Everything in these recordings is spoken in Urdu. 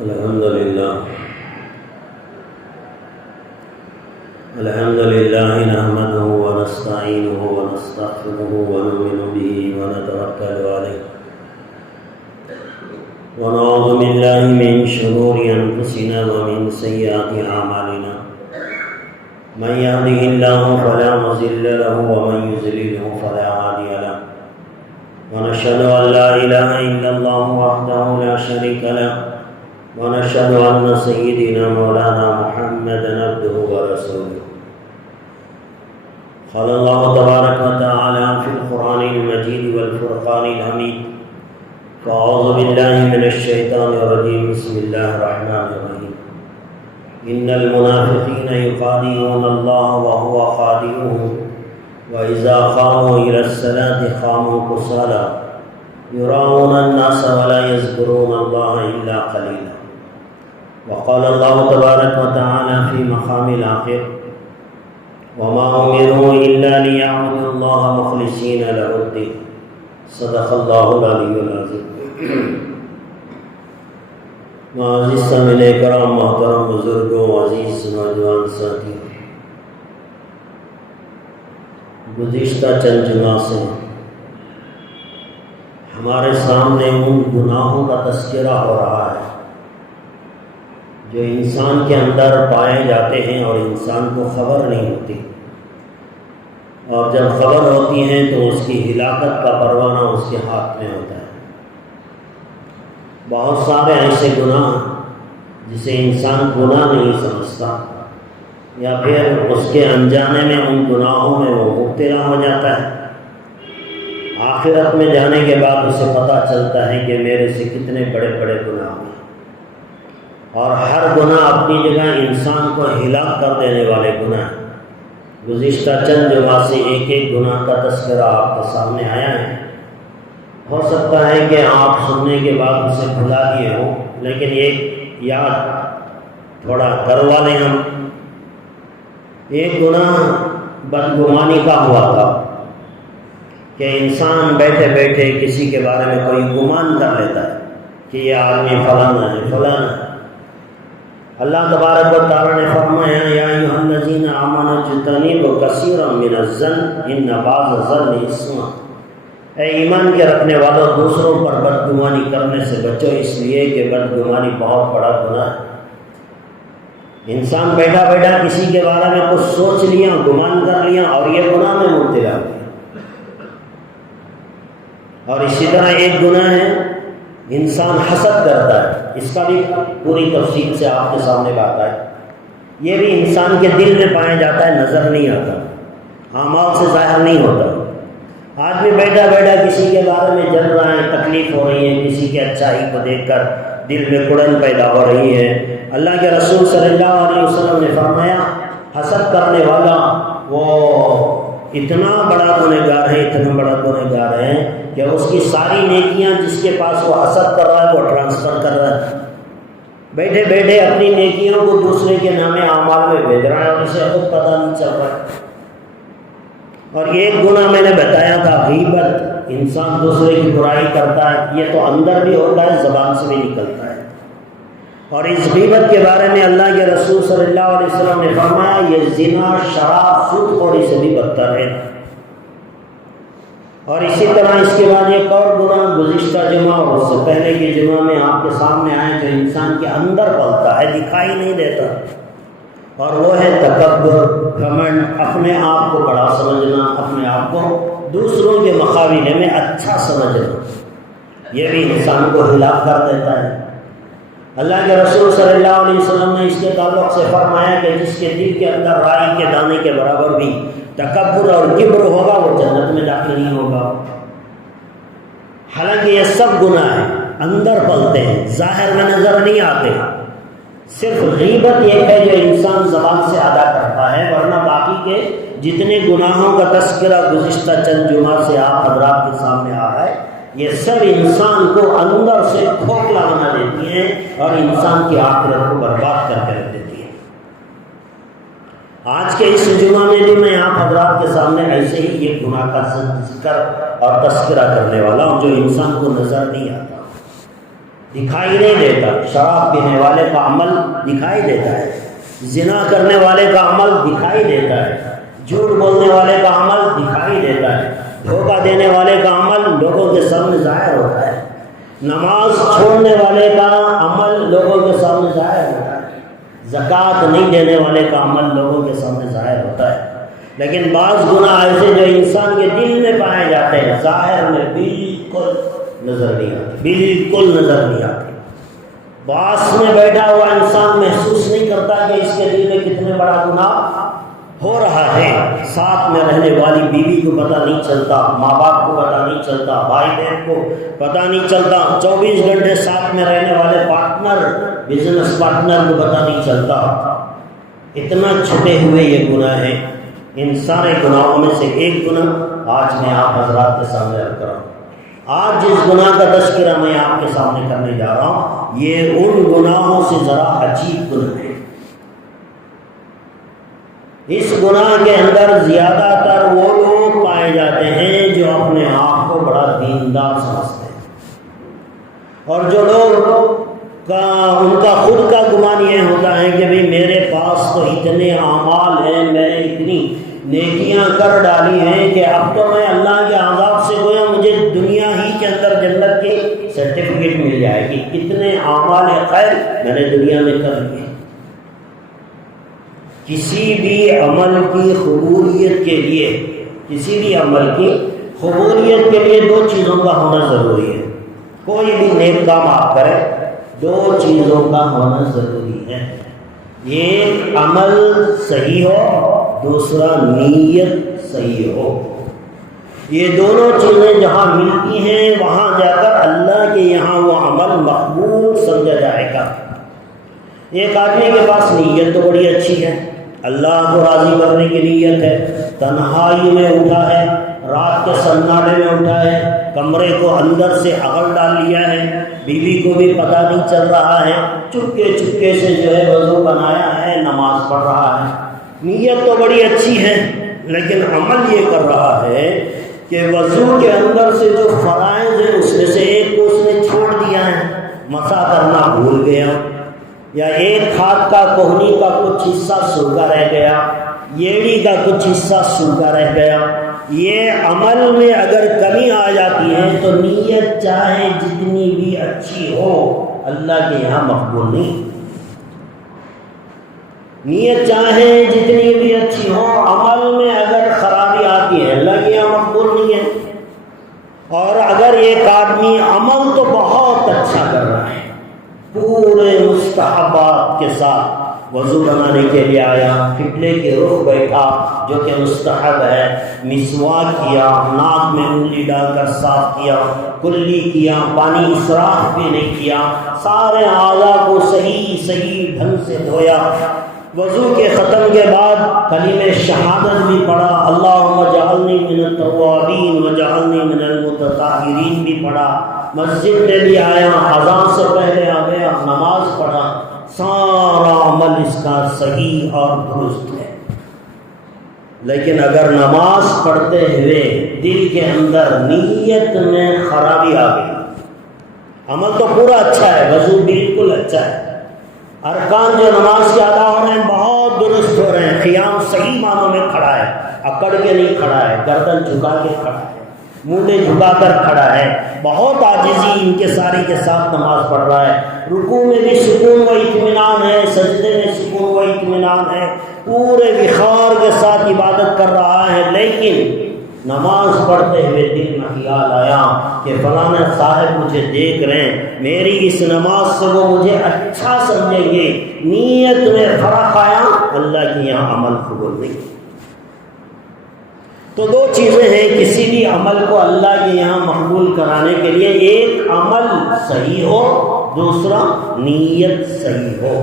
الحمد لله نحمده ونستعينه ونستغفره ونؤمن به ونتوكل عليه ونعوذ بالله من شرور أنفسنا ومن سيئات أعمالنا من يهده الله فلا مضل له ومن يضلل فلا هادي له ونشهد أن لا إله إلا الله وحده لا شريك له ونشهد أن سيدنا مولانا محمدا عبده ورسوله قال الله تبارك وتعالى في القرآن المجيد والفرقان الحميد فأعوذ بالله من الشيطان الرجيم بسم الله الرحمن الرحيم إن المنافقين يخادعون الله وهو خادعهم وإذا قاموا إلى الصلاة قاموا كسالى يراءون الناس ولا يذكرون الله إلا قليلا وقال الله تبارك وتعالى في مقام الآخر وما أمروا إلا ليعبدوا الله مخلصين له الدين صدق الله العلي العظيم. معزز سامعین کرام، محترم بزرگوں، عزیز نوجوان ساتھی، گزشتہ چند جمعہ سے ہمارے سامنے ان گناہوں کا تذکرہ ہو رہا ہے جو انسان کے اندر پائے جاتے ہیں اور انسان کو خبر نہیں ہوتی، اور جب خبر ہوتی ہیں تو اس کی ہلاکت کا پروانہ اس کے ہاتھ میں ہوتا ہے۔ بہت سارے ایسے گناہ جسے انسان گناہ نہیں سمجھتا، یا پھر اس کے انجانے میں ان گناہوں میں وہ مبتلا ہو جاتا ہے۔ آخرت میں جانے کے بعد اسے پتہ چلتا ہے کہ میرے سے کتنے بڑے بڑے گناہ ہوئے، اور ہر گناہ اپنی جگہ انسان کو ہلاک کر دینے والے گناہ ہیں۔ گزشتہ چند جمعہ سے ایک ایک گناہ کا تذکرہ آپ کے سامنے آیا ہے۔ ہو سکتا ہے کہ آپ سننے کے بعد اسے بھلا دیے ہوں، لیکن ایک یاد تھوڑا کروا لیں ہم۔ ایک گناہ بدگمانی کا ہوا تھا کہ انسان بیٹھے بیٹھے کسی کے بارے میں کوئی گمان کر لیتا ہے کہ یہ آدمی فلانا ہے فلانا ہے۔ اللہ تبارک و تعالیٰ نے فرمایا یا ایھا الذین آمنوا اجتنبوا کثیرا من الظن ان بعض الظن اثم۔ اے ایمان کے رکھنے والوں، دوسروں پر بدگمانی کرنے سے بچو، اس لیے کہ بدگمانی بہت بڑا گناہ ہے۔ انسان بیٹھا بیٹھا کسی کے بارے میں کچھ سوچ لیا، گمان کر لیا، اور یہ گناہ میں مبتلا ہو گیا۔ اور اسی طرح ایک گناہ ہے انسان حسد کرتا ہے، اس کا بھی پوری تفصیل سے آپ کے سامنے بات ہے۔ یہ بھی انسان کے دل میں پایا جاتا ہے، نظر نہیں آتا، اعمال سے ظاہر نہیں ہوتا۔ آدمی بیٹھا بیٹھا کسی کے بارے میں جل رہا ہے، تکلیف ہو رہی ہے، کسی کی اچھائی کو دیکھ کر دل میں کڑن پیدا ہو رہی ہے۔ اللہ کے رسول صلی اللہ علیہ وسلم نے فرمایا حسد کرنے والا وہ اتنا بڑا گنہگار ہے، اتنا بڑا گنہگار ہے کہ اس کی ساری نیکیاں جس کے پاس وہ حسد کر رہا ہے وہ ٹرانسفر کر رہا ہے، بیٹھے بیٹھے اپنی نیکیوں کو دوسرے کے نام اعمال میں بھیج رہا ہے اور اسے خود پتہ نہیں چل رہا ہے۔ اور ایک گناہ میں نے بتایا تھا غیبت، انسان دوسرے کی برائی کرتا ہے، یہ تو اندر بھی ہوتا ہے، زبان سے بھی نکلتا ہے۔ اور اس غیبت کے بارے میں اللہ کے رسول صلی اللہ علیہ وسلم نے فرمایا یہ زنا، شراب، سود خوری سے بھی بدتر ہے۔ اور اسی طرح اس کے بعد ایک اور گناہ گزشتہ جمعہ اور اس سے پہلے کے جمعہ میں آپ کے سامنے آئے جو انسان کے اندر پلتا ہے، دکھائی نہیں دیتا، اور وہ ہے تکبر، گھمنڈ، اپنے آپ کو بڑا سمجھنا، اپنے آپ کو دوسروں کے مقابلے میں اچھا سمجھنا۔ یہ بھی انسان کو ہلاک کر دیتا ہے۔ اللہ کے رسول صلی اللہ علیہ وسلم نے اس کے تعلق سے فرمایا کہ جس کے دل کے اندر رائی کے دانے کے برابر بھی تکبر اور کبر ہوگا وہ جنت میں داخل نہیں ہوگا۔ حالانکہ یہ سب گناہ ہیں، اندر پلتے ہیں، ظاہر میں نظر نہیں آتے۔ صرف غیبت یہ ہے جو انسان زبان سے ادا کرتا ہے، ورنہ باقی کے جتنے گناہوں کا تذکرہ گزشتہ چند جمعہ سے آپ حضرات کے سامنے آ رہا ہے، یہ سب انسان کو اندر سے کھوکھلا بنا دیتی ہیں اور انسان کی آخرت کو برباد کر کے رکھ دیتی ہیں۔ آج کے اس جمعہ میں بھی میں آپ حضرات کے سامنے ایسے ہی ایک گناہ کا ذکر اور تذکرہ کرنے والا ہوں جو انسان کو نظر نہیں آتا۔ دکھائی نہیں دیتا. شراب پینے والے کا عمل دکھائی دیتا ہے, زنا کرنے والے کا عمل دکھائی دیتا ہے, جھوٹ بولنے والے کا عمل دکھائی دیتا ہے, دھوکہ دینے والے کا عمل لوگوں کے سامنے ظاہر ہوتا ہے, نماز چھوڑنے والے کا عمل لوگوں کے سامنے ظاہر ہوتا ہے, زکوٰۃ نہیں دینے والے کا عمل لوگوں کے سامنے ظاہر ہوتا ہے. لیکن بعض گناہ ایسے جو انسان کے دل میں پائے جاتے ہیں, ظاہر میں بالکل نظر نہیں آتے, بالکل نظر نہیں آتے. باس میں بیٹھا ہوا انسان محسوس نہیں کرتا کہ اس کے دل میں کتنے بڑا گناہ ہو رہا ہے. ساتھ میں رہنے والی بیوی کو پتہ نہیں چلتا, ماں باپ کو پتہ نہیں چلتا, بھائی بہن کو پتہ نہیں چلتا, 24 گھنٹے ساتھ میں رہنے والے پارٹنر, بزنس پارٹنر کو پتہ نہیں چلتا. اتنا چھپے ہوئے یہ گناہ ہیں. ان سارے گناہوں میں سے ایک گناہ آج میں آپ حضرات کے سامنے رکھ رہا ہوں. آج جس گناہ کا تذکرہ میں آپ کے سامنے کرنے جا رہا ہوں, یہ ان گناہوں سے ذرا عجیب گناہ ہے. اس گناہ کے اندر زیادہ تر وہ لوگ پائے جاتے ہیں جو اپنے آپ کو بڑا دیندار سمجھتے ہیں, اور جو لوگ ان کا خود کا گمان یہ ہوتا ہے کہ بھئی میرے پاس تو اتنے اعمال ہیں, میں نے اتنی نیکیاں کر ڈالی ہیں کہ اب تو میں اللہ کے عذاب سے گویا مجھے دنیا ہی کے اندر جنت کی سرٹیفکیٹ مل جائے گی, اتنے اعمال خیر میں نے دنیا میں کر لیے. کسی بھی عمل کی قبولیت کے لیے, کسی بھی عمل کی قبولیت کے لیے 2 چیزوں کا ہونا ضروری ہے. کوئی بھی نیک کام آپ کریں, 2 چیزوں کا ہونا ضروری ہے. ایک عمل صحیح ہو, دوسرا نیت صحیح ہو. یہ دونوں چیزیں جہاں ملتی ہیں وہاں جا کر اللہ کے یہاں وہ عمل مقبول سمجھا جائے گا. ایک آدمی کے پاس نیت تو بڑی اچھی ہے, اللہ کو راضی کرنے کی نیت ہے, تنہائی میں اٹھا ہے, رات کے سناٹے میں اٹھا ہے, کمرے کو اندر سے اغل ڈال لیا ہے, بیوی کو بھی پتہ نہیں چل رہا ہے, چپکے چپکے سے جو ہے وضو بنایا ہے, نماز پڑھ رہا ہے. نیت تو بڑی اچھی ہے, لیکن عمل یہ کر رہا ہے کہ وضو کے اندر سے جو فرائض ہیں اس میں سے ایک کو اس نے چھوڑ دیا ہے, مسا کرنا بھول گیا, یا ایک ہاتھ کا کوہنی کا کچھ حصہ سوکھا رہ گیا, ایڑی کا کچھ حصہ سوکھا رہ گیا. یہ عمل میں اگر کمی آ جاتی ہے تو نیت چاہے جتنی بھی اچھی ہو اللہ کے یہاں مقبول نہیں. نیت چاہے جتنی بھی اچھی ہو, عمل میں اگر خرابی آتی ہے اللہ کے یہاں مقبول نہیں ہے. اور اگر ایک آدمی عمل تو بہت اچھا کر رہا ہے, پورے مستحبات کے ساتھ وضو بنانے کے لیے آیا, قبلے کے رخ بیٹھا جو کہ مستحب ہے, مسواک کیا, ناک میں انگلی ڈال کر صاف کیا, کلی کیا, پانی اسراف بھی نہیں کیا, سارے اعضاء کو صحیح ڈھنگ سے دھویا. وضو کے ختم کے بعد کلمہ شہادت بھی پڑھا, اللہم اجعلنی من التوابین وجعلنی من المتطہرین بھی پڑھا. مسجد میں بھی آیا, اذان سے پہلے آ گیا, نماز پڑھا. سارا عمل اس کا صحیح اور درست ہے. لیکن اگر نماز پڑھتے ہوئے دل کے اندر نیت میں خرابی آ گئی, عمل تو پورا اچھا ہے, وضو بالکل اچھا ہے, ارکان جو نماز کے ادا ہو رہے ہیں بہت درست ہو رہے ہیں, قیام صحیح معنوں میں کھڑا ہے, اکڑ کے نہیں کھڑا ہے, گردن جھکا کے کھڑا ہے, منڈے جھکا کر کھڑا ہے, بہت عاجزی ان کے ساری کے ساتھ نماز پڑھ رہا ہے, رکوع میں بھی سکون و اطمینان ہے, سجدے میں سکون و اطمینان ہے, پورے وقار کے ساتھ عبادت کر رہا ہے. لیکن نماز پڑھتے ہوئے دل میں خیال آیا کہ فلاں صاحب مجھے دیکھ رہے ہیں, میری اس نماز سے وہ مجھے اچھا سمجھیں گے, نیت میں فرق آیا, اللہ کے یہاں عمل قبول نہیں. تو 2 چیزیں ہیں کسی بھی عمل کو اللہ کے یہاں مقبول کرانے کے لیے, ایک عمل صحیح ہو, دوسرا نیت صحیح ہو.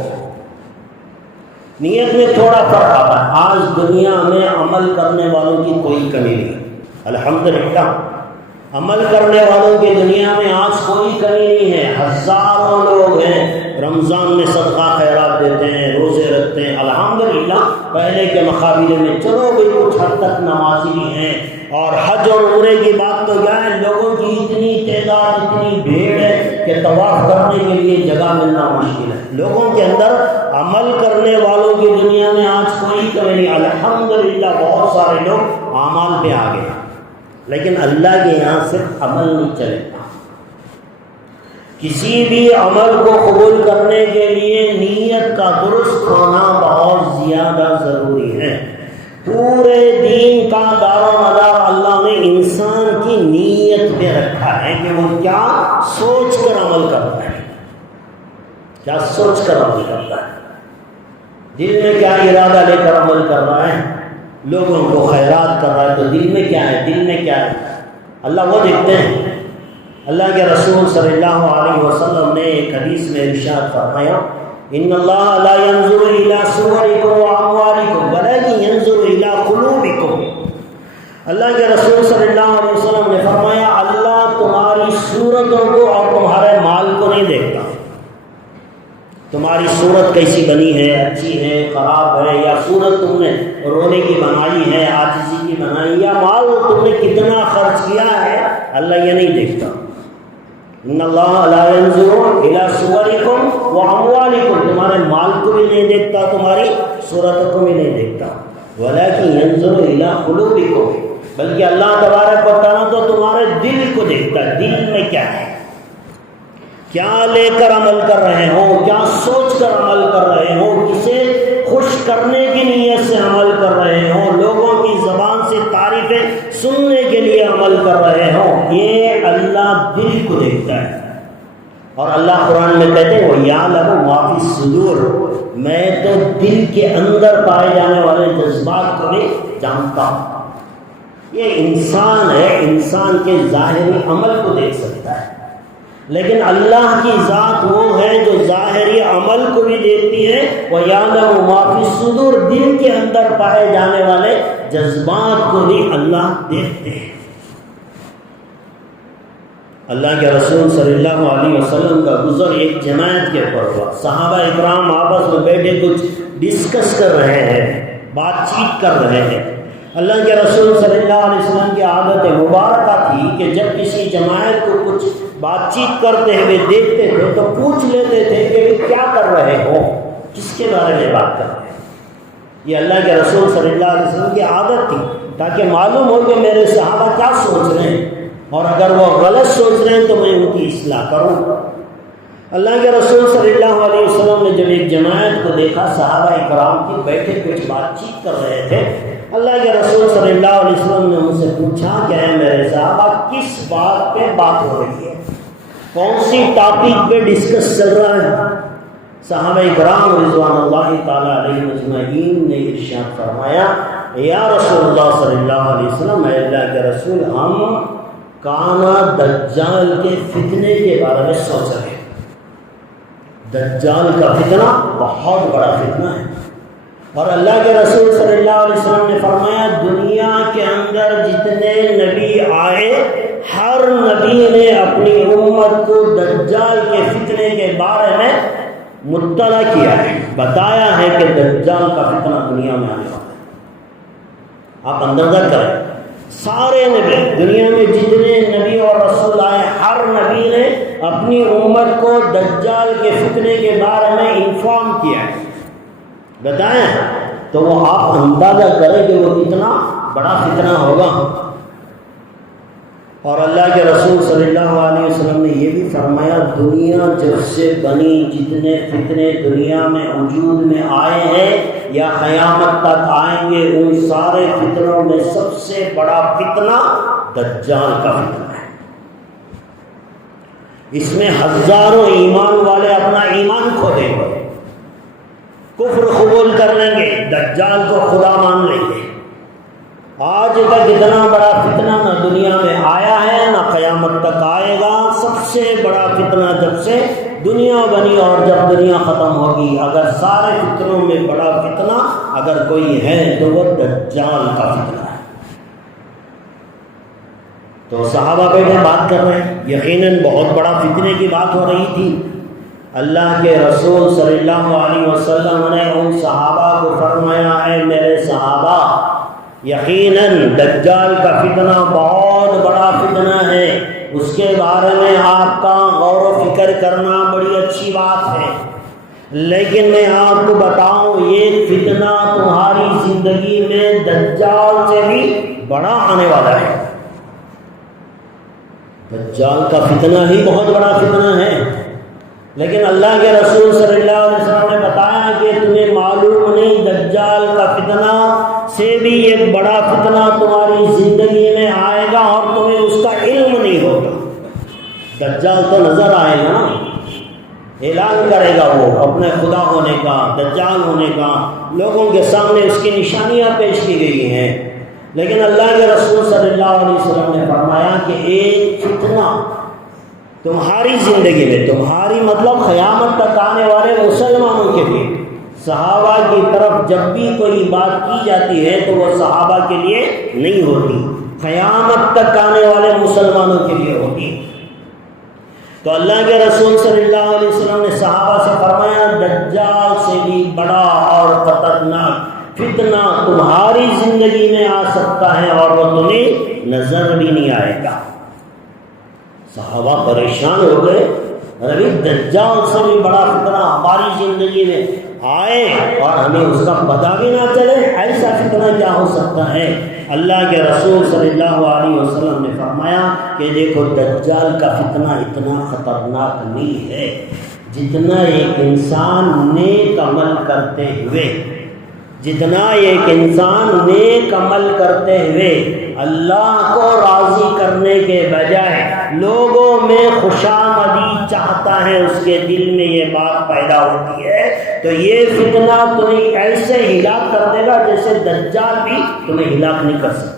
نیت میں تھوڑا فرق آتا ہے. آج دنیا میں عمل کرنے والوں کی کوئی کمی نہیں, الحمدللہ عمل کرنے والوں کی دنیا میں آج کوئی کمی نہیں ہے. ہزاروں لوگ ہیں رمضان میں صدقہ خیرات دیتے ہیں, روزے رکھتے ہیں, الحمدللہ پہلے کے مقابلے میں چلو بھی کچھ حد تک نمازی بھی ہیں. اور حج اور عمرے کی بات تو کیا ہے, لوگوں کی اتنی تعداد, اتنی بھیڑ ہے کہ طواف کرنا کرنے کے لیے جگہ ملنا مشکل ہے۔ لوگوں کے اندر عمل کرنے والوں کی دنیا میں آج کوئی کمی نہیں، الحمدللہ بہت سارے لوگ اعمال پہ آ گئے، لیکن اللہ کے یہاں صرف عمل نہیں چلے گا۔ کسی بھی عمل کو قبول کرنے کے لیے نیت کا درست ہونا بہت زیادہ ضروری ہے۔ پورے دین کا دار و مدار اللہ نے انسان کی نیت پہ رکھا ہے کہ وہ کیا سوچ کر عمل کرتا ہے، کیا سوچ کر عمل کرتا ہے، دل میں کیا ارادہ لے کر عمل کر رہا ہے، لوگوں کو خیرات کر رہا ہے تو دل میں کیا ہے، دل میں کیا ہے، اللہ وہ دیکھتے ہیں۔ اللہ کے رسول صلی اللہ علیہ وسلم نے ایک حدیث میں ارشاد فرمایا، ان اللہ لا ينظر الى صورکم واموالکم ولکن ينظر الى قلوبکم۔ اللہ کے رسول صلی اللہ علیہ وسلم نے فرمایا اللہ تمہاری صورتوں کو اور تمہارے مال کو نہیں دیکھتا، تمہاری صورت کیسی بنی ہے، اچھی ہے، خراب ہے، یا صورت تم نے رونے کی بنائی ہے، عاجزی کی بنائی، یا مال تم نے کتنا خرچ کیا ہے، اللہ یہ نہیں دیکھتا۔ ان اللہ لا ينظر الى صورکم واموالکم، تمہارے مال کو بھی نہیں دیکھتا، تمہاری صورتوں کو بھی نہیں دیکھتا، ولکن ينظر الى قلوبکم، بلکہ اللہ تبارک و تعالیٰ تو تمہارے دل کو دیکھتا ہے، دل میں کیا ہے، کیا لے کر عمل کر رہے ہو، کیا سوچ کر عمل کر رہے ہو، کسے خوش کرنے کی نیت سے عمل کر رہے ہو، لوگوں کی زبان سے تعریفیں سننے کے لیے عمل کر رہے ہو، یہ اللہ دل کو دیکھتا ہے۔ اور اللہ قرآن میں کہتے ہیں وَيَعْلَمُ مَا فِي الصُّدُورِ، میں تو دل کے اندر پائے جانے والے جذبات کو بھی جانتا ہوں۔ یہ انسان ہے، انسان کے ظاہری عمل کو دیکھ سکتا ہے، لیکن اللہ کی ذات وہ ہے جو ظاہری عمل کو بھی دیکھتی ہے، وَيَعْلَمُ مَا فِي الصُّدُورِ، دل کے اندر پائے جانے والے جذبات کو بھی اللہ دیکھتے ہیں۔ اللہ کے رسول صلی اللہ علیہ وسلم کا گزر ایک جماعت کے اوپر ہوا، صحابہ اکرام آپس میں بیٹھے کچھ ڈسکس کر رہے ہیں، بات چیت کر رہے ہیں۔ اللہ کے رسول صلی اللہ علیہ وسلم کی عادت مبارکہ تھی کہ جب کسی جماعت کو کچھ بات چیت کرتے ہوئے دیکھتے تھے تو پوچھ لیتے تھے کہ کیا کر رہے ہو، کس کے بارے میں بات کر رہے ہیں۔ یہ اللہ کے رسول صلی اللہ علیہ وسلم کی عادت تھی تاکہ معلوم ہو کہ میرے صحابہ کیا سوچ رہے ہیں، اور اگر وہ غلط سوچ رہے ہیں تو میں ان کی اصلاح کروں۔ اللہ کے رسول صلی اللہ علیہ وسلم نے جب ایک جماعت کو دیکھا صحابہ اکرام کی بیٹھے کچھ بات چیت کر رہے تھے، اللہ کے رسول صلی اللہ علیہ وسلم نے ان سے پوچھا کہ اے میرے صحابہ کس بات پہ بات ہو رہی ہے، کون سی ٹاپک پہ ڈسکس چل رہا ہے؟ صحابہ اکرام رضوان اللہ تعالیٰ علیہ اجمعین نے ارشاد فرمایا یا رسول اللہ صلی اللہ علیہ وسلم، اے اللہ کے رسول ہم کانا دجال کے فتنے کے بارے میں سوچ رہے ہیں۔ دجال کا فتنہ بہت بڑا فتنہ ہے، اور اللہ کے رسول صلی اللہ علیہ وسلم نے فرمایا دنیا کے اندر جتنے نبی آئے ہر نبی نے اپنی امت کو دجال کے فتنے کے بارے میں مطلع کیا ہے، بتایا ہے کہ دجال کا فتنہ دنیا میں آنے والا ہے۔ آپ اندازہ کریں، سارے نبی دنیا میں جتنے نبی اور رسول آئے ہر نبی نے اپنی امت کو دجال کے فتنے کے بارے میں انفارم کیا ہے، بتائیں، تو وہ آپ اندازہ کریں کہ وہ کتنا بڑا فتنہ ہوگا۔ اور اللہ کے رسول صلی اللہ علیہ وسلم نے یہ بھی فرمایا دنیا جب سے بنی جتنے فتنے دنیا میں وجود میں آئے ہیں یا قیامت تک آئیں گے، ان سارے فتنوں میں سب سے بڑا فتنہ دجال کا فتنہ ہے۔ اس میں ہزاروں ایمان والے اپنا ایمان کھو دیں گے، کفر قبول کر لیں گے، دجال کو خدا مان لیں گے۔ آج تک اتنا بڑا فتنہ نہ دنیا میں آیا ہے نہ قیامت تک آئے گا۔ سب سے بڑا فتنہ جب سے دنیا بنی اور جب دنیا ختم ہوگی، اگر سارے فتنوں میں بڑا فتنہ اگر کوئی ہے تو وہ دجال کا فتنہ ہے۔ تو صحابہ بیٹھے بات کر رہے ہیں، یقیناً بہت بڑا فتنے کی بات ہو رہی تھی۔ اللہ کے رسول صلی اللہ علیہ وسلم نے ان صحابہ کو فرمایا اے میرے صحابہ، یقیناً دجال کا فتنہ بہت بڑا فتنہ ہے، اس کے بارے میں آپ کا غور و فکر کرنا بڑی اچھی بات ہے، لیکن میں آپ کو بتاؤں یہ فتنہ تمہاری زندگی میں دجال سے بھی بڑا آنے والا ہے۔ دجال کا فتنہ ہی بہت بڑا فتنہ ہے، لیکن اللہ کے رسول صلی اللہ علیہ وسلم نے بتایا کہ تمہیں معلوم نہیں دجال کا فتنہ سے بھی ایک بڑا فتنہ تمہاری زندگی میں آئے گا اور تمہیں اس کا علم نہیں ہوگا۔ دجال تو نظر آئے گا نا، اعلان کرے گا وہ اپنے خدا ہونے کا، دجال ہونے کا، لوگوں کے سامنے اس کی نشانیاں پیش کی گئی ہیں، لیکن اللہ کے رسول صلی اللہ علیہ وسلم نے فرمایا کہ ایک فتنہ تمہاری زندگی میں، تمہاری مطلب قیامت تک آنے والے مسلمانوں کے لیے، صحابہ کی طرف جب بھی کوئی بات کی جاتی ہے تو وہ صحابہ کے لیے نہیں ہوتی، قیامت تک آنے والے مسلمانوں کے لیے ہوتی۔ تو اللہ کے رسول صلی اللہ علیہ وسلم نے صحابہ سے فرمایا دجال سے بھی بڑا اور خطرناک فتنہ تمہاری زندگی میں آ سکتا ہے اور وہ تمہیں نظر بھی نہیں آئے گا۔ صحابہ پریشان ہو گئے، ابھی دجال سے بھی بڑا فتنہ ہماری زندگی میں آئے اور ہمیں اس کا پتہ بھی نہ چلے، ایسا فتنہ کیا ہو سکتا ہے؟ اللہ کے رسول صلی اللہ علیہ وسلم نے فرمایا کہ دیکھو دجال کا فتنہ اتنا خطرناک نہیں ہے جتنا ایک انسان نیک عمل کرتے ہوئے، جتنا ایک انسان نیک عمل کرتے ہوئے اللہ کو راضی کرنے کے بجائے لوگوں میں خوشامدی چاہتا ہے، اس کے دل میں یہ بات پیدا ہوتی ہے تو یہ فتنہ تمہیں ایسے ہلاک کر دے گا جیسے دجال بھی تمہیں ہلاک نہیں کر سکتا۔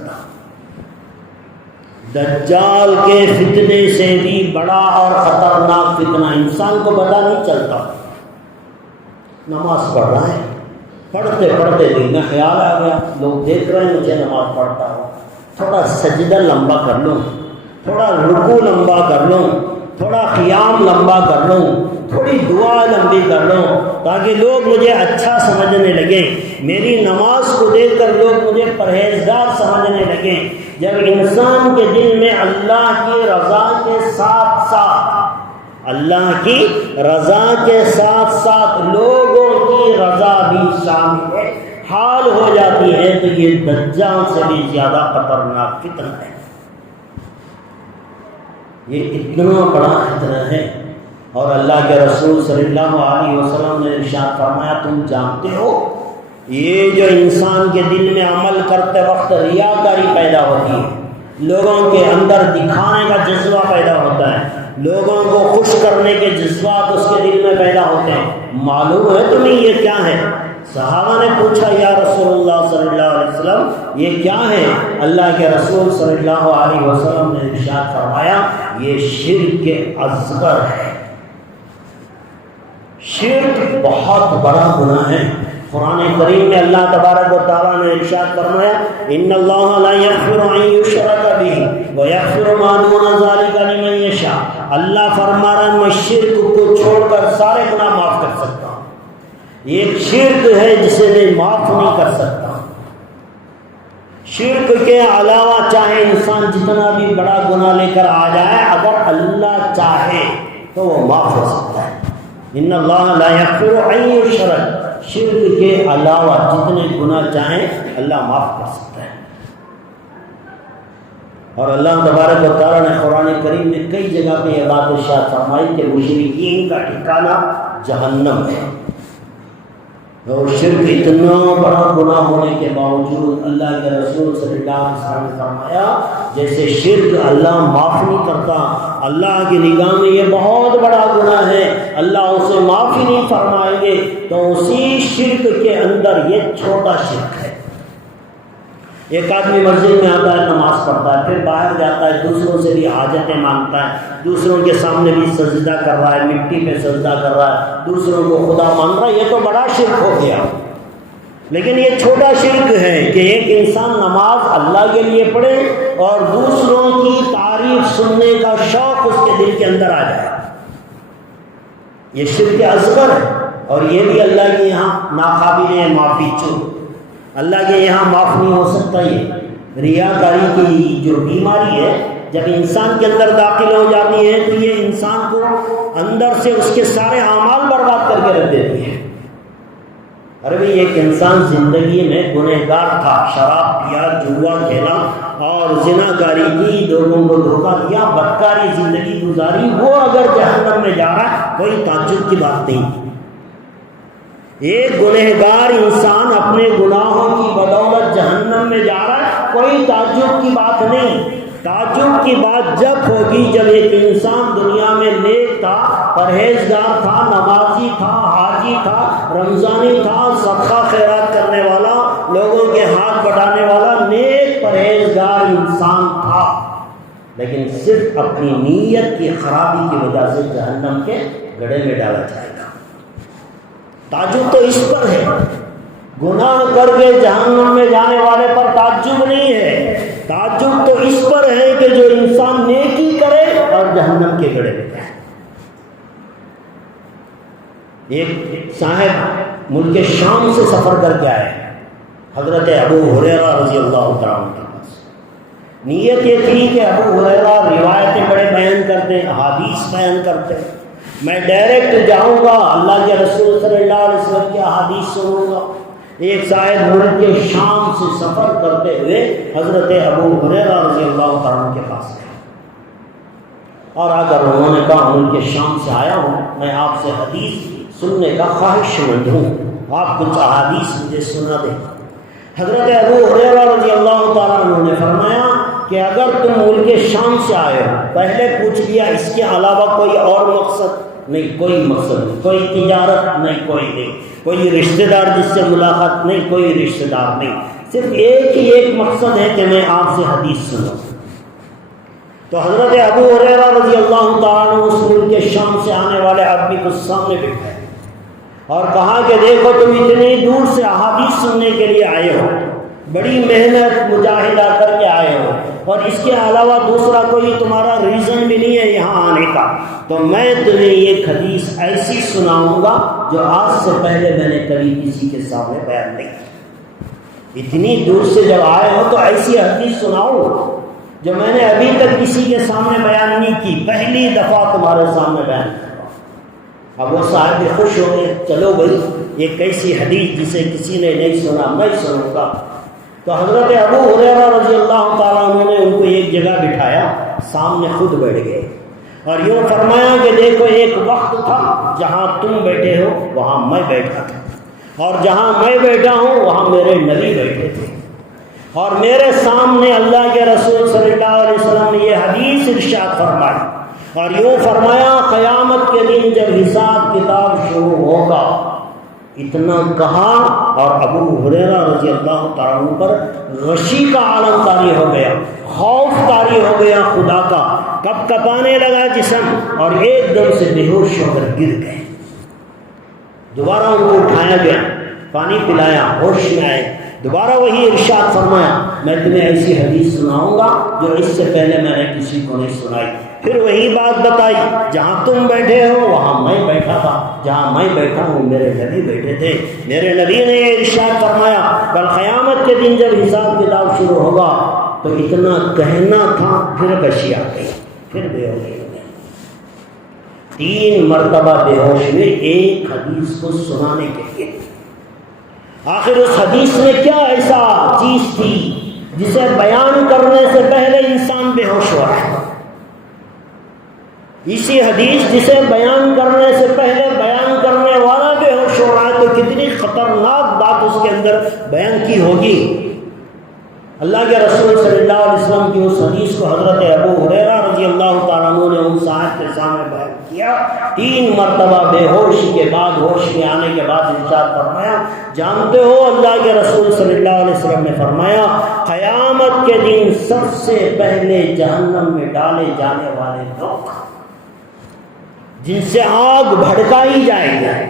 دجال کے فتنے سے بھی بڑا اور خطرناک فتنہ انسان کو پتہ نہیں چلتا، نماز پڑھ رہا ہے، پڑھتے پڑھتے دل میں خیال آ گیا، لوگ دیکھ رہے ہیں مجھے نماز پڑھتا ہوں، تھوڑا سجدہ لمبا کر لوں، تھوڑا رکوع لمبا کر لوں، تھوڑا قیام لمبا کر لوں، تھوڑی دعا لمبی کر لوں تاکہ لوگ مجھے اچھا سمجھنے لگیں، میری نماز کو دیکھ کر لوگ مجھے پرہیزگار سمجھنے لگیں۔ جب انسان کے دل میں اللہ کی رضا کے ساتھ ساتھ، اللہ کی رضا کے ساتھ ساتھ لوگوں کی رضا بھی شامل ہے، حال ہو جاتی ہے تو یہ دجال سے بھی زیادہ خطرناک فتنہ ہے۔ یہ اتنا بڑا فتنہ ہے اور اللہ کے رسول صلی اللہ علیہ وسلم نے ارشاد فرمایا تم جانتے ہو یہ جو انسان کے دل میں عمل کرتے وقت ریاکاری پیدا ہوتی ہے، لوگوں کے اندر دکھانے کا جذبہ پیدا ہوتا ہے، لوگوں کو خوش کرنے کے جذبات اس کے دل میں پیدا ہوتے ہیں، معلوم ہے تمہیں یہ کیا ہے؟ صحابہ نے پوچھا یا رسول اللہ صلی اللہ علیہ وسلم یہ کیا ہے؟ اللہ کے رسول صلی اللہ علیہ وسلم نے ارشاد فرمایا یہ شرک اصغر ہے۔ شرک بہت بڑا گناہ ہے۔ قرآن کریم میں اللہ تبارک و تعالیٰ نے ارشاد فرمایا ان اللہ لا یغفر ان یشرک بہ ویغفر ما دون ذلک لمن یشاء، اللہ فرما رہا ہے میں شرک کو چھوڑ کر سارے گناہ معاف کر سکتا ہوں، ایک شرک ہے جسے میں معاف نہیں کر سکتا۔ شرک کے علاوہ چاہے انسان جتنا بھی بڑا گناہ لے کر آ جائے اگر اللہ چاہے تو وہ معاف ہو سکتا ہے۔ ان اللہ لا یغفر ان یشرک، شرک کے علاوہ جتنے گناہ چاہیں اللہ معاف کر سکتا ہے۔ اور اللہ تبارک و تعالیٰ نے قرآن کریم میں کئی جگہ پہ یہ بات ارشاد فرمائی کہ مشرکین کا ٹھکانہ جہنم ہے۔ اور شرک اتنا بڑا گناہ ہونے کے باوجود اللہ کے رسول صلی اللہ علیہ وسلم نے فرمایا جیسے شرک اللہ معاف نہیں کرتا، اللہ کی نگاہ میں یہ بہت بڑا گناہ ہے، اللہ اسے معافی نہیں فرمائیں گے، تو اسی شرک کے اندر یہ چھوٹا شرک ہے۔ ایک آدمی مسجد میں آتا ہے نماز پڑھتا ہے، پھر باہر جاتا ہے دوسروں سے بھی حاجتیں مانگتا ہے، دوسروں کے سامنے بھی سجدہ کر رہا ہے، مٹی پہ سجدہ کر رہا ہے، دوسروں کو خدا مان رہا ہے، یہ تو بڑا شرک ہو گیا۔ لیکن یہ چھوٹا شرک ہے کہ ایک انسان نماز اللہ کے لیے پڑھے اور دوسروں کی تعریف سننے کا شوق اس کے دل کے اندر آ جائے، یہ شرک اصغر ہے اور یہ بھی اللہ کے یہاں ناقابل معافی چون، اللہ کے یہاں معاف نہیں ہو سکتا۔ یہ ریاکاری کی جو بیماری ہے جب انسان کے اندر داخل ہو جاتی ہے تو یہ انسان کو اندر سے اس کے سارے اعمال برباد کر کے رکھ دیتی ہے۔ ارے بھائی ایک انسان زندگی میں گنہگار تھا، شراب پیا، جوا کھیلا اور زنا کاری کی، لوگوں کو دھوکہ دیا، بدکاری زندگی گزاری، وہ اگر جہنم میں جا رہا ہے کوئی تعجب کی بات نہیں۔ ایک گنہگار انسان اپنے گناہوں کی بدولت جہنم میں جا رہا ہے، کوئی تعجب کی بات نہیں۔ تعجب کی بات جب ہوگی جب ایک انسان دنیا میں نیک تھا، پرہیزگار تھا، نمازی تھا، حاجی تھا، رمضانی تھا، صدقہ خیرات کرنے والا، لوگوں کے ہاتھ بٹانے والا، نیک پرہیزگار انسان تھا، لیکن صرف اپنی نیت کی خرابی کی وجہ سے جہنم کے گڑھے میں ڈالا جائے گا۔ تعجب تو اس پر ہے، گناہ کر کے جہنم میں جانے والے پر تعجب نہیں ہے، تعجب تو اس پر ہے کہ جو انسان نیکی کرے اور جہنم کے گڑھے میں جائے۔ ایک صاحب ملک شام سے سفر کر کے آئے، حضرت ابو ہریرہ رضی اللہ تعالیٰ عنہ کے پاس۔ نیت یہ تھی کہ ابو ہریرہ روایتیں بڑے بیان کرتے ہیں، احادیث بیان کرتے ہیں، میں ڈائریکٹ جاؤں گا اللہ کے رسول صلی اللہ علیہ وسلم کی احادیث سنوں گا۔ ایک صاحب ملک شام سے سفر کرتے ہوئے حضرت ابو ہریرہ رضی اللہ تعالیٰ کے پاس گئے اور آ کر انہوں نے کہا ملک شام سے آیا ہوں، میں آپ سے حدیث سننے کا خواہش مند ہوں، آپ کچھ احادیث مجھے سنا دیں۔ حضرت ابو ہریرہ رضی اللہ تعالیٰ عنہ نے فرمایا کہ اگر تم ملک شام سے آئے ہو، پہلے پوچھ لیا اس کے علاوہ کوئی اور مقصد نہیں، کوئی مقصد نہیں، کوئی تجارت نہیں، کوئی رشتہ دار جس سے ملاقات نہیں، کوئی رشتہ دار نہیں، صرف ایک ہی ایک مقصد ہے کہ میں آپ سے حدیث سنوں۔ تو حضرت ابو ہریرہ رضی اللہ تعالیٰ عنہ اس ملک شام سے آنے والے آدمی کو سامنے بٹھائے اور کہا کہ دیکھو تم اتنی دور سے احادیث سننے کے لیے آئے ہو، بڑی محنت مجاہدہ کر کے آئے ہو، اور اس کے علاوہ دوسرا کوئی تمہارا ریزن بھی نہیں ہے یہاں آنے کا، تو میں تمہیں ایک حدیث ایسی سناؤں گا جو آج سے پہلے میں نے کبھی کسی کے سامنے بیان نہیں کی۔ اتنی دور سے جب آئے ہو تو ایسی حدیث سناؤ جو میں نے ابھی تک کسی کے سامنے بیان نہیں کی، پہلی دفعہ تمہارے سامنے بیان کرا۔ اب وہ صاحب بھی خوش ہو گئے، چلو بھائی یہ کیسی حدیث جسے کسی نے نہیں سنا، میں سنوں گا۔ تو حضرت ابو ہریرہ رضی اللہ تعالیٰ عنہ نے ان کو ایک جگہ بٹھایا، سامنے خود بیٹھ گئے اور یوں فرمایا کہ دیکھو ایک وقت تھا جہاں تم بیٹھے ہو وہاں میں بیٹھا تھا، اور جہاں میں بیٹھا ہوں وہاں میرے نبی بیٹھے تھے، اور میرے سامنے اللہ کے رسول صلی اللہ علیہ وسلم نے یہ حدیث ارشاد فرمائی، اور یوں فرمایا قیامت کے دن جب حساب کتاب شروع ہوگا، اتنا کہا اور ابو ہریرہ رضی اللہ تعالیٰ عنہ پر غشی کا عالم طاری ہو گیا، خوف طاری ہو گیا خدا کا، کب کپانے لگا جسم اور ایک دم سے بے ہوش ہو کر گر گئے۔ دوبارہ ان کو اٹھایا گیا، پانی پلایا، ہوش میں آئے، دوبارہ وہی ارشاد فرمایا میں تمہیں ایسی حدیث سناؤں گا جو اس سے پہلے میں نے کسی کو نہیں سنائی۔ پھر وہی بات بتائی، جہاں تم بیٹھے ہو وہاں میں بیٹھا تھا، جہاں میں بیٹھا ہوں میرے نبی بیٹھے تھے، میرے نبی نے یہ ارشاد فرمایا کل قیامت کے دن جب حساب کتاب شروع ہوگا تو اتنا کہنا تھا، پھر غشی آ گئی، پھر بے ہوشی ہو گئی۔ 3 مرتبہ بے ہوش میں ایک حدیث کو سنانے کے لیے۔ آخر اس حدیث میں کیا ایسا چیز تھی جسے بیان کرنے سے پہلے انسان بے ہوش ہو رہا ہے؟ اسی حدیث جسے بیان کرنے سے پہلے بیان کرنے والا بے ہوش ہو رہا ہے تو کتنی خطرناک بات اس کے اندر بیان کی ہوگی۔ اللہ کے رسول صلی اللہ علیہ وسلم کی اس حدیث کو حضرت ابو ہریرہ رضی اللہ تعالیٰ عنہ نے ان صاحب کے سامنے بیان کیا، 3 مرتبہ بے ہوشی کے بعد ہوش میں آنے کے بعد ارشاد فرمایا جانتے ہو اللہ کے رسول صلی اللہ علیہ وسلم نے فرمایا قیامت کے دن سب سے پہلے جہنم میں ڈالے جانے والے لوگ جن سے آگ بھڑکائی جائے گی،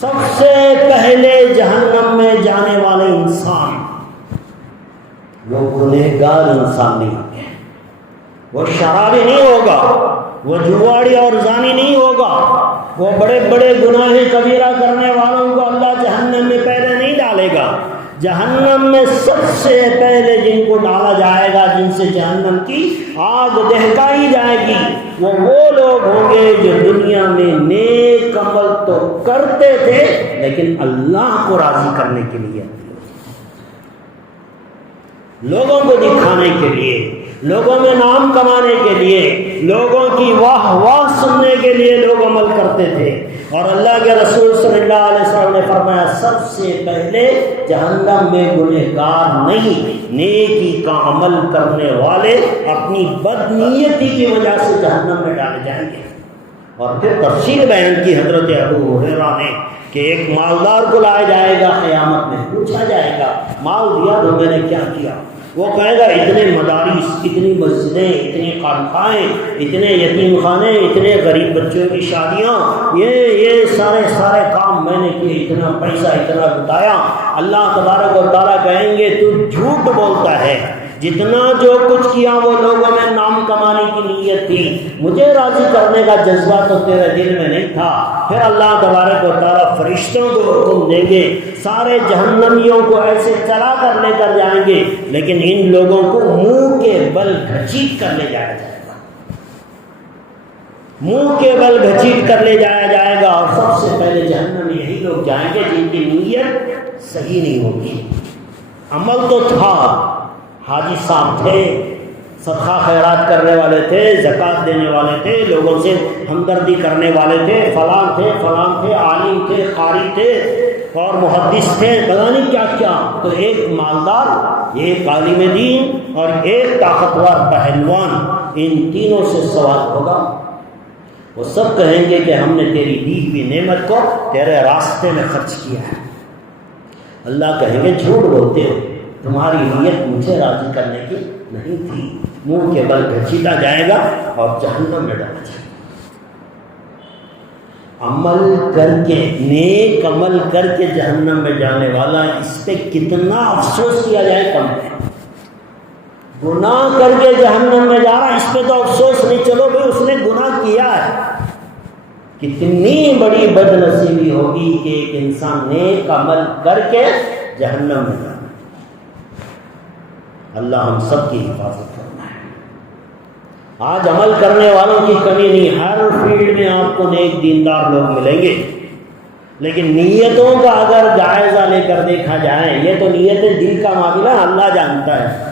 سب سے پہلے جہنم میں جانے والے انسان وہ گنہگار انسان نہیں ہوں گے، وہ شرابی نہیں ہوگا، وہ جواڑی اور زانی نہیں ہوگا، وہ بڑے بڑے گناہ کبیرہ کرنے والوں کو اللہ جہنم میں پہلے نہیں ڈالے گا۔ جہنم میں سب سے پہلے جن کو ڈالا جائے گا، جن سے جہنم کی آگ دہکائی جائے گی، وہ لوگ ہوں گے جو دنیا میں نیک عمل تو کرتے تھے لیکن اللہ کو راضی کرنے کے لیے، لوگوں کو دکھانے کے لیے، لوگوں میں نام کمانے کے لیے، لوگوں کی واہ واہ سننے کے لیے لوگ عمل کرتے تھے۔ اور اللہ کے رسول صلی اللہ علیہ وسلم نے فرمایا سب سے پہلے جہنم میں گنہگار نہیں، نیکی کا عمل کرنے والے اپنی بدنیتی کی وجہ سے جہنم میں ڈالے جائیں گے۔ اور پھر تفصیل بیان کی حضرت ابو ہریرہ نے کہ ایک مالدار کو لایا جائے گا، قیامت میں پوچھا جائے گا مال دیا تو میں نے کیا کیا؟ وہ کہے گا اتنے مدارس، اتنی مسجدیں، اتنی خانقاہیں، اتنے یتیم خانے، اتنے غریب بچوں کی شادیاں، یہ سارے کام میں نے کیے، اتنا پیسہ اتنا لٹایا۔ اللہ تبارک و تعالیٰ کہیں گے تو جھوٹ بولتا ہے، جتنا جو کچھ کیا وہ لوگوں میں نام کمانے کی نیت تھی، مجھے راضی کرنے کا جذبہ تو تیرے دل میں نہیں تھا۔ پھر اللہ تبارک و تعالیٰ فرشتوں کو حکم دیں گے، سارے جہنمیوں کو ایسے چلا کر لے کر جائیں گے، لیکن ان لوگوں کو منہ کے بل گھسیٹ کر لے جایا جائے گا، منہ کے بل گھسیٹ کر لے جایا جائے گا۔ اور سب سے پہلے جہنم میں یہی لوگ جائیں گے جن کی نیت صحیح نہیں ہوگی، عمل تو تھا، حاجی صاحب تھے، صدقہ خیرات کرنے والے تھے، زکوٰۃ دینے والے تھے، لوگوں سے ہمدردی کرنے والے تھے، فلاں تھے، عالم تھے، قاری تھے اور محدث تھے، پتہ نہیں کیا کیا۔ تو ایک مالدار، ایک عالم دین اور ایک طاقتور پہلوان، ان تینوں سے سوال ہوگا۔ وہ سب کہیں گے کہ ہم نے تیری دی ہوئی نعمت کو تیرے راستے میں خرچ کیا ہے۔ اللہ کہیں گے جھوٹ بولتے ہو، تمہاری نیت مجھے راضی کرنے کی نہیں تھی۔ منہ کے بل گھسیٹا جائے گا اور جہنم میں ڈالا جائے گا۔ عمل کر کے، نیک عمل کر کے جہنم میں جانے والا، اس پہ کتنا افسوس کیا جائے کم ہے۔ گناہ کر کے جہنم میں جا رہا، اس پہ تو افسوس نہیں، چلو بھائی اس نے گناہ کیا ہے۔ کتنی بڑی بد نصیبی ہوگی کہ ایک انسان نیک عمل کر کے جہنم میں جائے۔ اللہ ہم سب کی حفاظت کرنا ہے۔ آج عمل کرنے والوں کی کمی نہیں، ہر فیلڈ میں آپ کو نیک دیندار لوگ ملیں گے، لیکن نیتوں کا اگر جائزہ لے کر دیکھا جائے، یہ تو نیت دل کا معاملہ اللہ جانتا ہے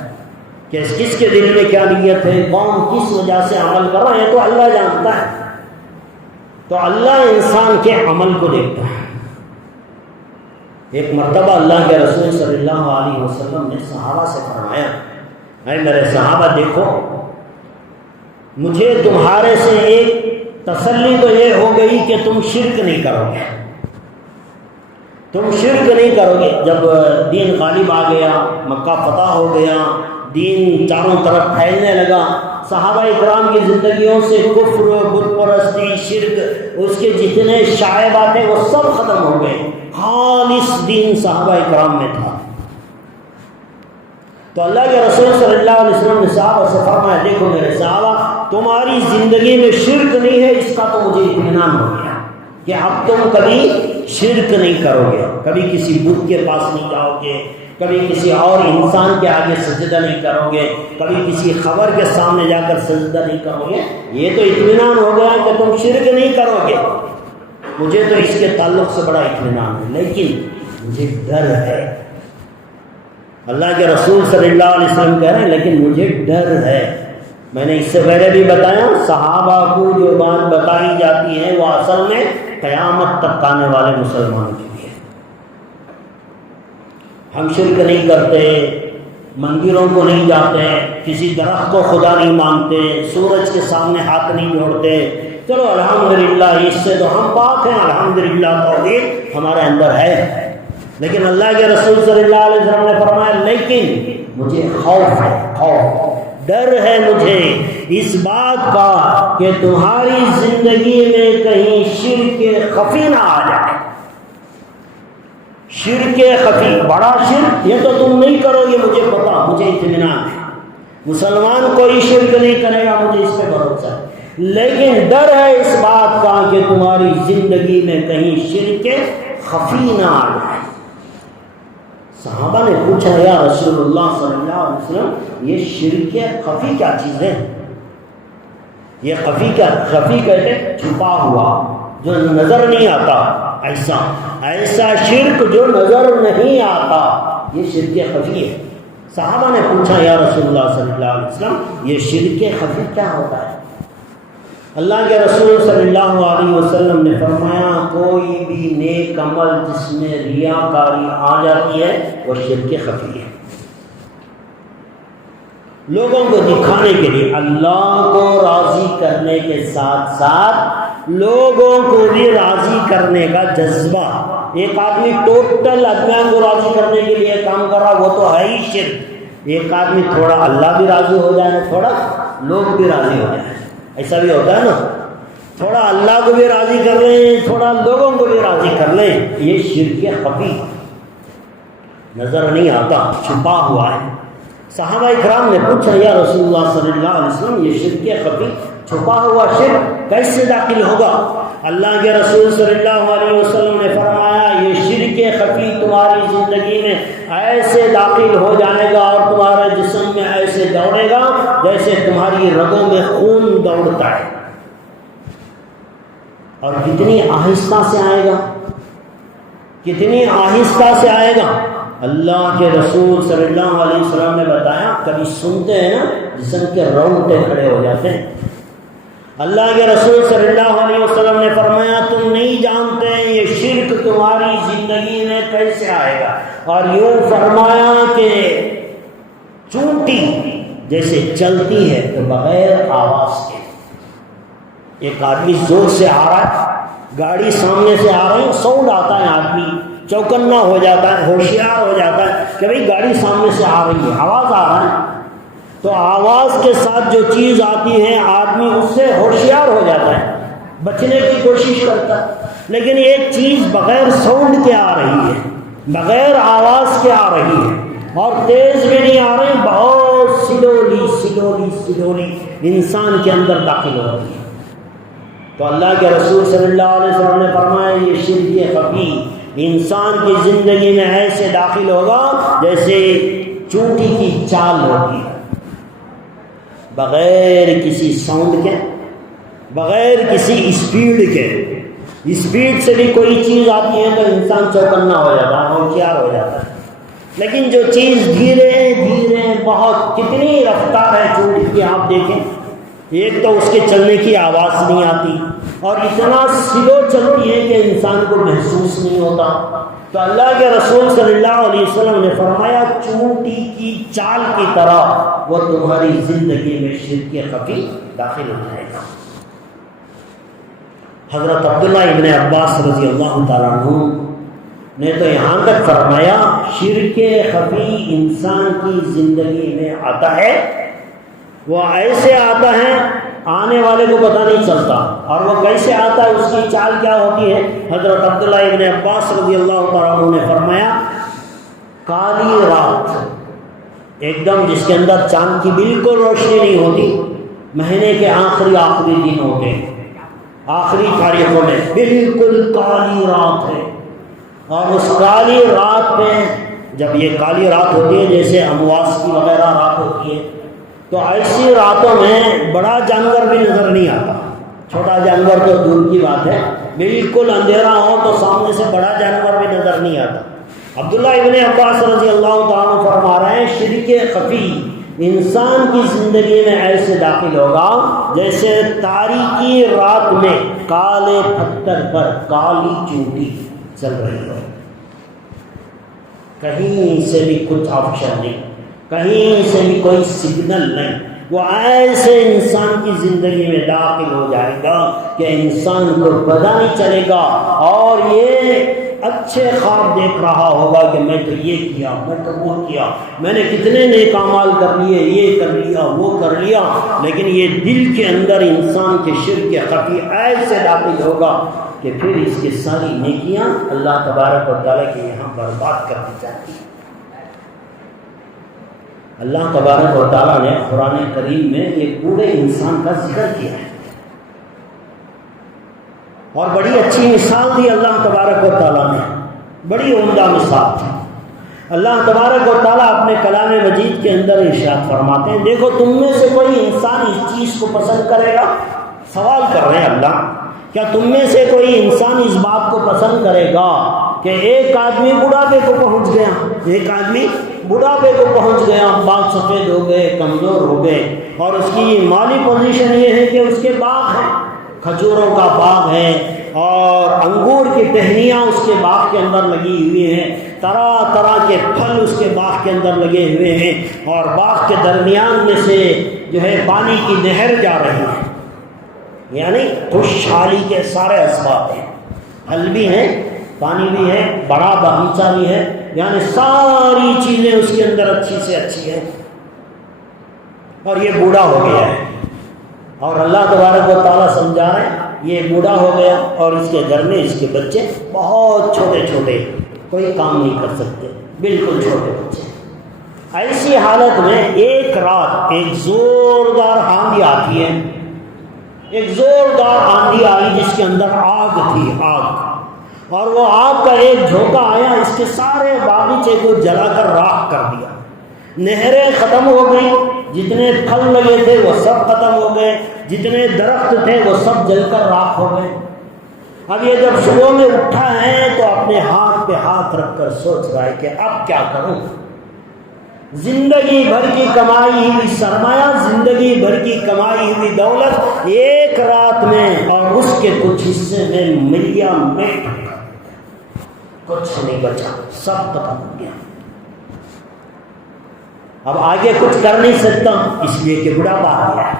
کہ کس کے دل میں کیا نیت ہے، کون کس وجہ سے عمل کر رہا ہے، یہ تو اللہ جانتا ہے۔ تو اللہ انسان کے عمل کو دیکھتا ہے۔ ایک مرتبہ اللہ کے رسول صلی اللہ علیہ وسلم نے صحابہ سے فرمایا، اے میرے صحابہ دیکھو، مجھے تمہارے سے ایک تسلی تو یہ ہو گئی کہ تم شرک نہیں کرو گے، تم شرک نہیں کرو گے۔ جب دین غالب آ گیا، مکہ فتح ہو گیا، دین چاروں طرف پھیلنے لگا، صحابہ اکرام کی زندگیوں سے کفر، بت پرستی، شرک، اس کے جتنے شائبات تھے وہ سب ختم ہو گئے، خالص دین صحابہ اکرام میں تھا۔ تو اللہ کے رسول صلی اللہ علیہ وسلم نے صحابہ سے فرمایا، دیکھو میرے صحابہ، تمہاری زندگی میں شرک نہیں ہے، اس کا تو مجھے اطمینان ہو گیا کہ اب تم کبھی شرک نہیں کرو گے، کبھی کسی بت کے پاس نہیں جاؤ گے، کبھی کسی اور انسان کے آگے سجدہ نہیں کرو گے، کبھی کسی خبر کے سامنے جا کر سجدہ نہیں کرو گے، یہ تو اطمینان ہو گیا کہ تم شرک نہیں کرو گے۔ مجھے تو اس کے تعلق سے بڑا اطمینان ہے، لیکن مجھے ڈر ہے۔ اللہ کے رسول صلی اللہ علیہ وسلم کہہ رہے ہیں لیکن مجھے ڈر ہے۔ میں نے اس سے پہلے بھی بتایا، صحابہ کو جو بات بتائی جاتی ہے وہ اصل میں قیامت تک آنے والے مسلمانوں کے لیے۔ ہم شرک نہیں کرتے، مندروں کو نہیں جاتے، کسی درخت کو خدا نہیں مانتے، سورج کے سامنے ہاتھ نہیں جوڑتے، چلو الحمدللہ اس سے تو ہم پاک ہیں، الحمدللہ توحید ہمارے اندر ہے۔ لیکن اللہ کے رسول صلی اللہ علیہ وسلم نے فرمایا لیکن مجھے خوف ہے، خوف، ڈر ہے مجھے اس بات کا کہ تمہاری زندگی میں کہیں شرک خفی نہ آ جائے۔ شرک خفی، بڑا شرک یہ تو تم نہیں کرو گے، مجھے پتا، مجھے اطمینان ہے، مسلمان کوئی شرک نہیں کرے گا، مجھے اس پہ بھروسہ ہے، لیکن ڈر ہے اس بات کا کہ تمہاری زندگی میں کہیں شرک خفی نہ آ جائے۔ صحابہ نے پوچھا یا رسول اللہ صلی اللہ علیہ وسلم یہ شرک خفی کیا چیز ہے؟ یہ خفی کہتے چھپا ہوا جو نظر نہیں آتا، ایسا شرک جو نظر نہیں آتا یہ شرک خفی ہے۔ صحابہ نے پوچھا یا رسول اللہ صلی اللہ علیہ وسلم یہ شرک خفی کیا ہوتا ہے؟ اللہ کے رسول صلی اللہ علیہ وسلم نے فرمایا کوئی بھی نیک عمل جس میں ریاکاری آ جاتی ہے وہ شرک خفی ہے۔ لوگوں کو دکھانے کے لیے، اللہ کو راضی کرنے کے ساتھ ساتھ لوگوں کو بھی راضی کرنے کا جذبہ، ایک آدمی ٹوٹل ادمیان کو راضی کرنے کے لیے کام کر رہا وہ تو ہے ہی شرک۔ ایک آدمی تھوڑا اللہ بھی راضی ہو جائے، تھوڑا لوگ بھی راضی ہو جائیں، ایسا بھی ہوتا ہے نا، تھوڑا اللہ کو بھی راضی کر لیں تھوڑا لوگوں کو بھی راضی کر لیں، یہ شرک خفی نظر نہیں آتا، چھپا ہوا ہے۔ صحابہ اکرام نے پوچھا یا رسول اللہ صلی اللہ علیہ وسلم یہ شرک خفی چھپا ہوا شرک کیسے داخل ہوگا؟ اللہ کے رسول صلی اللہ علیہ وسلم نے فرمایا یہ شرک خفی تمہاری زندگی میں ایسے داخل ہو جائے گا اور تمہارے جسم میں ایسے دوڑے گا جیسے تمہاری رگوں میں خون دوڑتا ہے، اور کتنی آہستہ سے آئے گا، کتنی آہستہ سے آئے گا۔ اللہ کے رسول صلی اللہ علیہ وسلم نے بتایا، کبھی سنتے ہیں نا جسم کے رونگٹے کھڑے ہو جاتے ہیں۔ اللہ کے رسول صلی اللہ علیہ وسلم نے فرمایا تم نہیں جانتے یہ شرک تمہاری زندگی میں کیسے آئے گا، اور یوں فرمایا کہ چونٹی جیسے چلتی ہے تو بغیر آواز کے، ایک آدمی زور سے آ رہا ہے، گاڑی سامنے سے آ رہی ہے، ساؤنڈ آتا ہے، آدمی چوکنا ہو جاتا ہے، ہوشیار ہو جاتا ہے کہ بھئی گاڑی سامنے سے آ رہی ہے، آواز آ رہا ہے، تو آواز کے ساتھ جو چیز آتی ہے آدمی اس سے ہوشیار ہو جاتا ہے، بچنے کی کوشش کرتا ہے۔ لیکن ایک چیز بغیر ساؤنڈ کے آ رہی ہے، بغیر آواز کے آ رہی ہے، اور تیز بھی نہیں آ رہی، بہت سلولی انسان کے اندر داخل ہو رہی ہے۔ تو اللہ کے رسول صلی اللہ علیہ وسلم نے فرمایا یہ شرک خفی انسان کی زندگی میں ایسے داخل ہوگا جیسے چونٹی کی چال ہوتی ہے، بغیر کسی ساؤنڈ کے، بغیر کسی اسپیڈ سے بھی کوئی چیز آتی ہے تو انسان چوکنا ہو جاتا ہے، ہوشیار ہو جاتا ہے۔ لیکن جو چیز دھیرے دھیرے بہت کتنی رفتار ہے چونٹی کی، آپ دیکھیں، ایک تو اس کے چلنے کی آواز نہیں آتی اور اتنا سلو چلتی ہے کہ انسان کو محسوس نہیں ہوتا۔ تو اللہ کے رسول صلی اللہ علیہ وسلم نے فرمایا چونٹی کی چال کی طرح وہ تمہاری زندگی میں شرک خفی داخل ہو جائے گا۔ حضرت عبداللہ ابن عباس رضی اللہ تعالیٰ عنہ نے تو یہاں تک فرمایا شرک خفی انسان کی زندگی میں آتا ہے، وہ ایسے آتا ہے آنے والے کو پتہ نہیں چلتا، اور وہ کیسے آتا ہے اس کی چال کیا ہوتی ہے؟ حضرت عبداللہ ابن عباس رضی اللہ تعالیٰ عنہ نے فرمایا کالی رات ایک دم جس کے اندر چاند کی بالکل روشنی نہیں ہوتی، مہینے کے آخری دن ہوتے ہیں، آخری تاریخوں میں بالکل کالی رات ہے، اور اس کالی رات میں جب یہ کالی رات ہوتی ہے جیسے امواس کی وغیرہ رات ہوتی ہے، تو ایسی راتوں میں بڑا جانور بھی نظر نہیں آتا، چھوٹا جانور تو دور کی بات ہے، بالکل اندھیرا ہو تو سامنے سے بڑا جانور بھی نظر نہیں آتا۔ عبداللہ ابن عباس رضی اللہ تعالیٰ فرما رہے ہیں شرک خفی انسان کی زندگی میں ایسے داخل ہوگا جیسے تاریکی رات میں کالے پتھر پر کالی چونٹی چل رہی ہو، کہیں سے بھی کچھ آپشن نہیں، کہیں سے بھی کوئی سگنل نہیں، وہ ایسے انسان کی زندگی میں داخل ہو جائے گا کہ انسان کو پتہ نہیں چلے گا، اور یہ اچھے خواب دیکھ رہا ہوگا کہ میں تو یہ کیا، میں تو وہ کیا، میں نے کتنے نیک اعمال کر لیے، یہ کر لیا، وہ کر لیا، لیکن یہ دل کے اندر انسان کے شرک خفی ایسے داخل ہوگا کہ پھر اس کی ساری نیکیاں اللہ تبارک و تعالیٰ کے یہاں برباد کر دی جاتی ہیں۔ اللہ تبارک و تعالیٰ نے قرآن کریم میں یہ پورے انسان کا ذکر کیا ہے، اور بڑی اچھی مثال دی اللہ تبارک و تعالیٰ نے، بڑی عمدہ مثال تھی۔ اللہ تبارک و تعالیٰ اپنے کلام مجید کے اندر ارشاد فرماتے ہیں، دیکھو تم میں سے کوئی انسان اس چیز کو پسند کرے گا، سوال کر رہے ہیں اللہ، کیا تم میں سے کوئی انسان اس بات کو پسند کرے گا کہ ایک آدمی بڑھاپے کو پہنچ گیا، ایک آدمی بڑھاپے کو پہنچ گیا، بال سفید ہو گئے، کمزور ہو گئے، اور اس کی مالی پوزیشن یہ ہے کہ اس کے باغ ہیں، کھجوروں کا باغ ہے اور انگور کی ٹہنیاں اس کے باغ کے اندر لگی ہوئی ہیں، طرح طرح کے پھل اس کے باغ کے اندر لگے ہوئے ہیں، اور باغ کے درمیان میں سے جو ہے پانی کی نہر جا رہی ہے، یعنی خوشحالی کے سارے اسباب ہیں، پھل بھی ہیں، پانی بھی ہے، بڑا باغیچہ بھی ہے، یعنی ساری چیزیں اس کے اندر اچھی سے اچھی ہیں، اور یہ بوڑھا ہو گیا ہے، اور اللہ تبارک و تعالیٰ سمجھا رہے ہیں یہ بوڑھا ہو گیا اور اس کے گھر میں اس کے بچے بہت چھوٹے چھوٹے، کوئی کام نہیں کر سکتے، بالکل چھوٹے بچے۔ ایسی حالت میں ایک رات ایک زوردار آندھی آتی ہے، ایک زوردار آندھی آئی جس کے اندر آگ تھی، آگ، اور وہ آگ کا ایک جھونکا آیا، اس کے سارے باغیچے کو جلا کر راکھ کر دیا، نہریں ختم ہو گئی، جتنے پھل لگے تھے وہ سب ختم ہو گئے، جتنے درخت تھے وہ سب جل کر راکھ ہو گئے۔ اب یہ جب صبح میں اٹھا ہے تو اپنے ہاتھ پہ ہاتھ رکھ کر سوچ رہا ہے کہ اب کیا کروں، زندگی بھر کی کمائی ہوئی سرمایہ، زندگی بھر کی کمائی ہوئی دولت ایک رات میں، اور اس کے کچھ حصے میں ملیا میں کچھ نہیں بچا، سب ختم ہو گیا۔ اب آگے کچھ کر نہیں سکتا اس لیے کہ بڑھاپا آ گیا،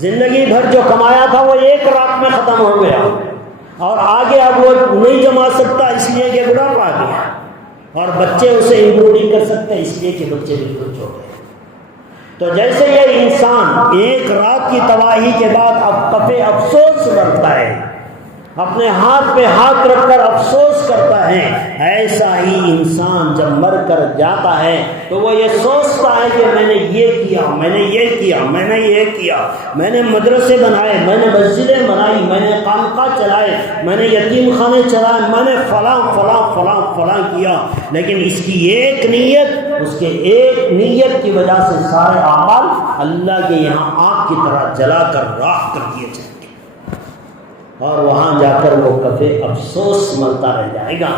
زندگی بھر جو کمایا تھا وہ ایک رات میں ختم ہو گیا، اور آگے اب وہ نہیں جما سکتا اس لیے کہ بڑھاپا آ گیا، اور بچے اسے امپروو نہیں کر سکتے اس لیے کہ بچے بالکل چھوٹے ہیں۔ تو جیسے یہ انسان ایک رات کی تباہی کے بعد اب کفے افسوس کرتا ہے، اپنے ہاتھ پہ ہاتھ رکھ کر افسوس کرتا ہے، ایسا ہی انسان جب مر کر جاتا ہے تو وہ یہ سوچتا ہے کہ میں نے یہ کیا، میں نے یہ کیا، میں نے یہ کیا، میں نے مدرسے بنائے، میں نے مسجدیں بنائی، میں نے خانقاہ چلائے، میں نے یتیم خانے چلائے، میں نے فلاں فلاں فلاں فلاں کیا، لیکن اس کی ایک نیت، اس کے ایک نیت کی وجہ سے سارے اعمال اللہ کے یہاں آگ کی طرح جلا کر راکھ کر دیے جائیں، اور وہاں جا کر وہ کفے افسوس ملتا رہ جائے گا،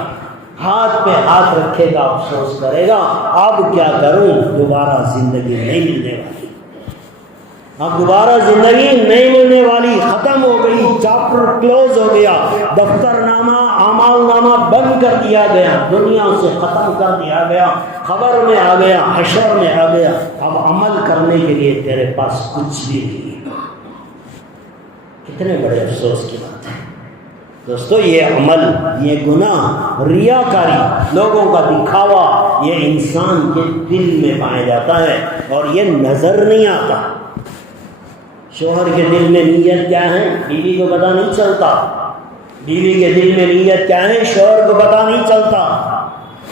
ہاتھ پہ ہاتھ رکھے گا، افسوس کرے گا، اب کیا کروں، دوبارہ زندگی نہیں ملنے والی، اب دوبارہ زندگی نہیں ملنے والی، ختم ہو گئی، چیپٹر کلوز ہو گیا، دفتر نامہ اعمال نامہ بند کر دیا گیا، دنیا سے ختم کر دیا گیا، خبر میں آ گیا، حشر میں آ گیا، اب عمل کرنے کے لیے تیرے پاس کچھ بھی نہیں۔ کتنے بڑے افسوس کی بات ہے دوستو، یہ عمل، یہ گناہ، ریاکاری، لوگوں کا دکھاوا، یہ انسان کے دل میں پایا جاتا ہے اور یہ نظر نہیں آتا۔ شوہر کے دل میں نیت کیا ہے بیوی کو پتہ نہیں چلتا، بیوی کے دل میں نیت کیا ہے شوہر کو پتہ نہیں چلتا،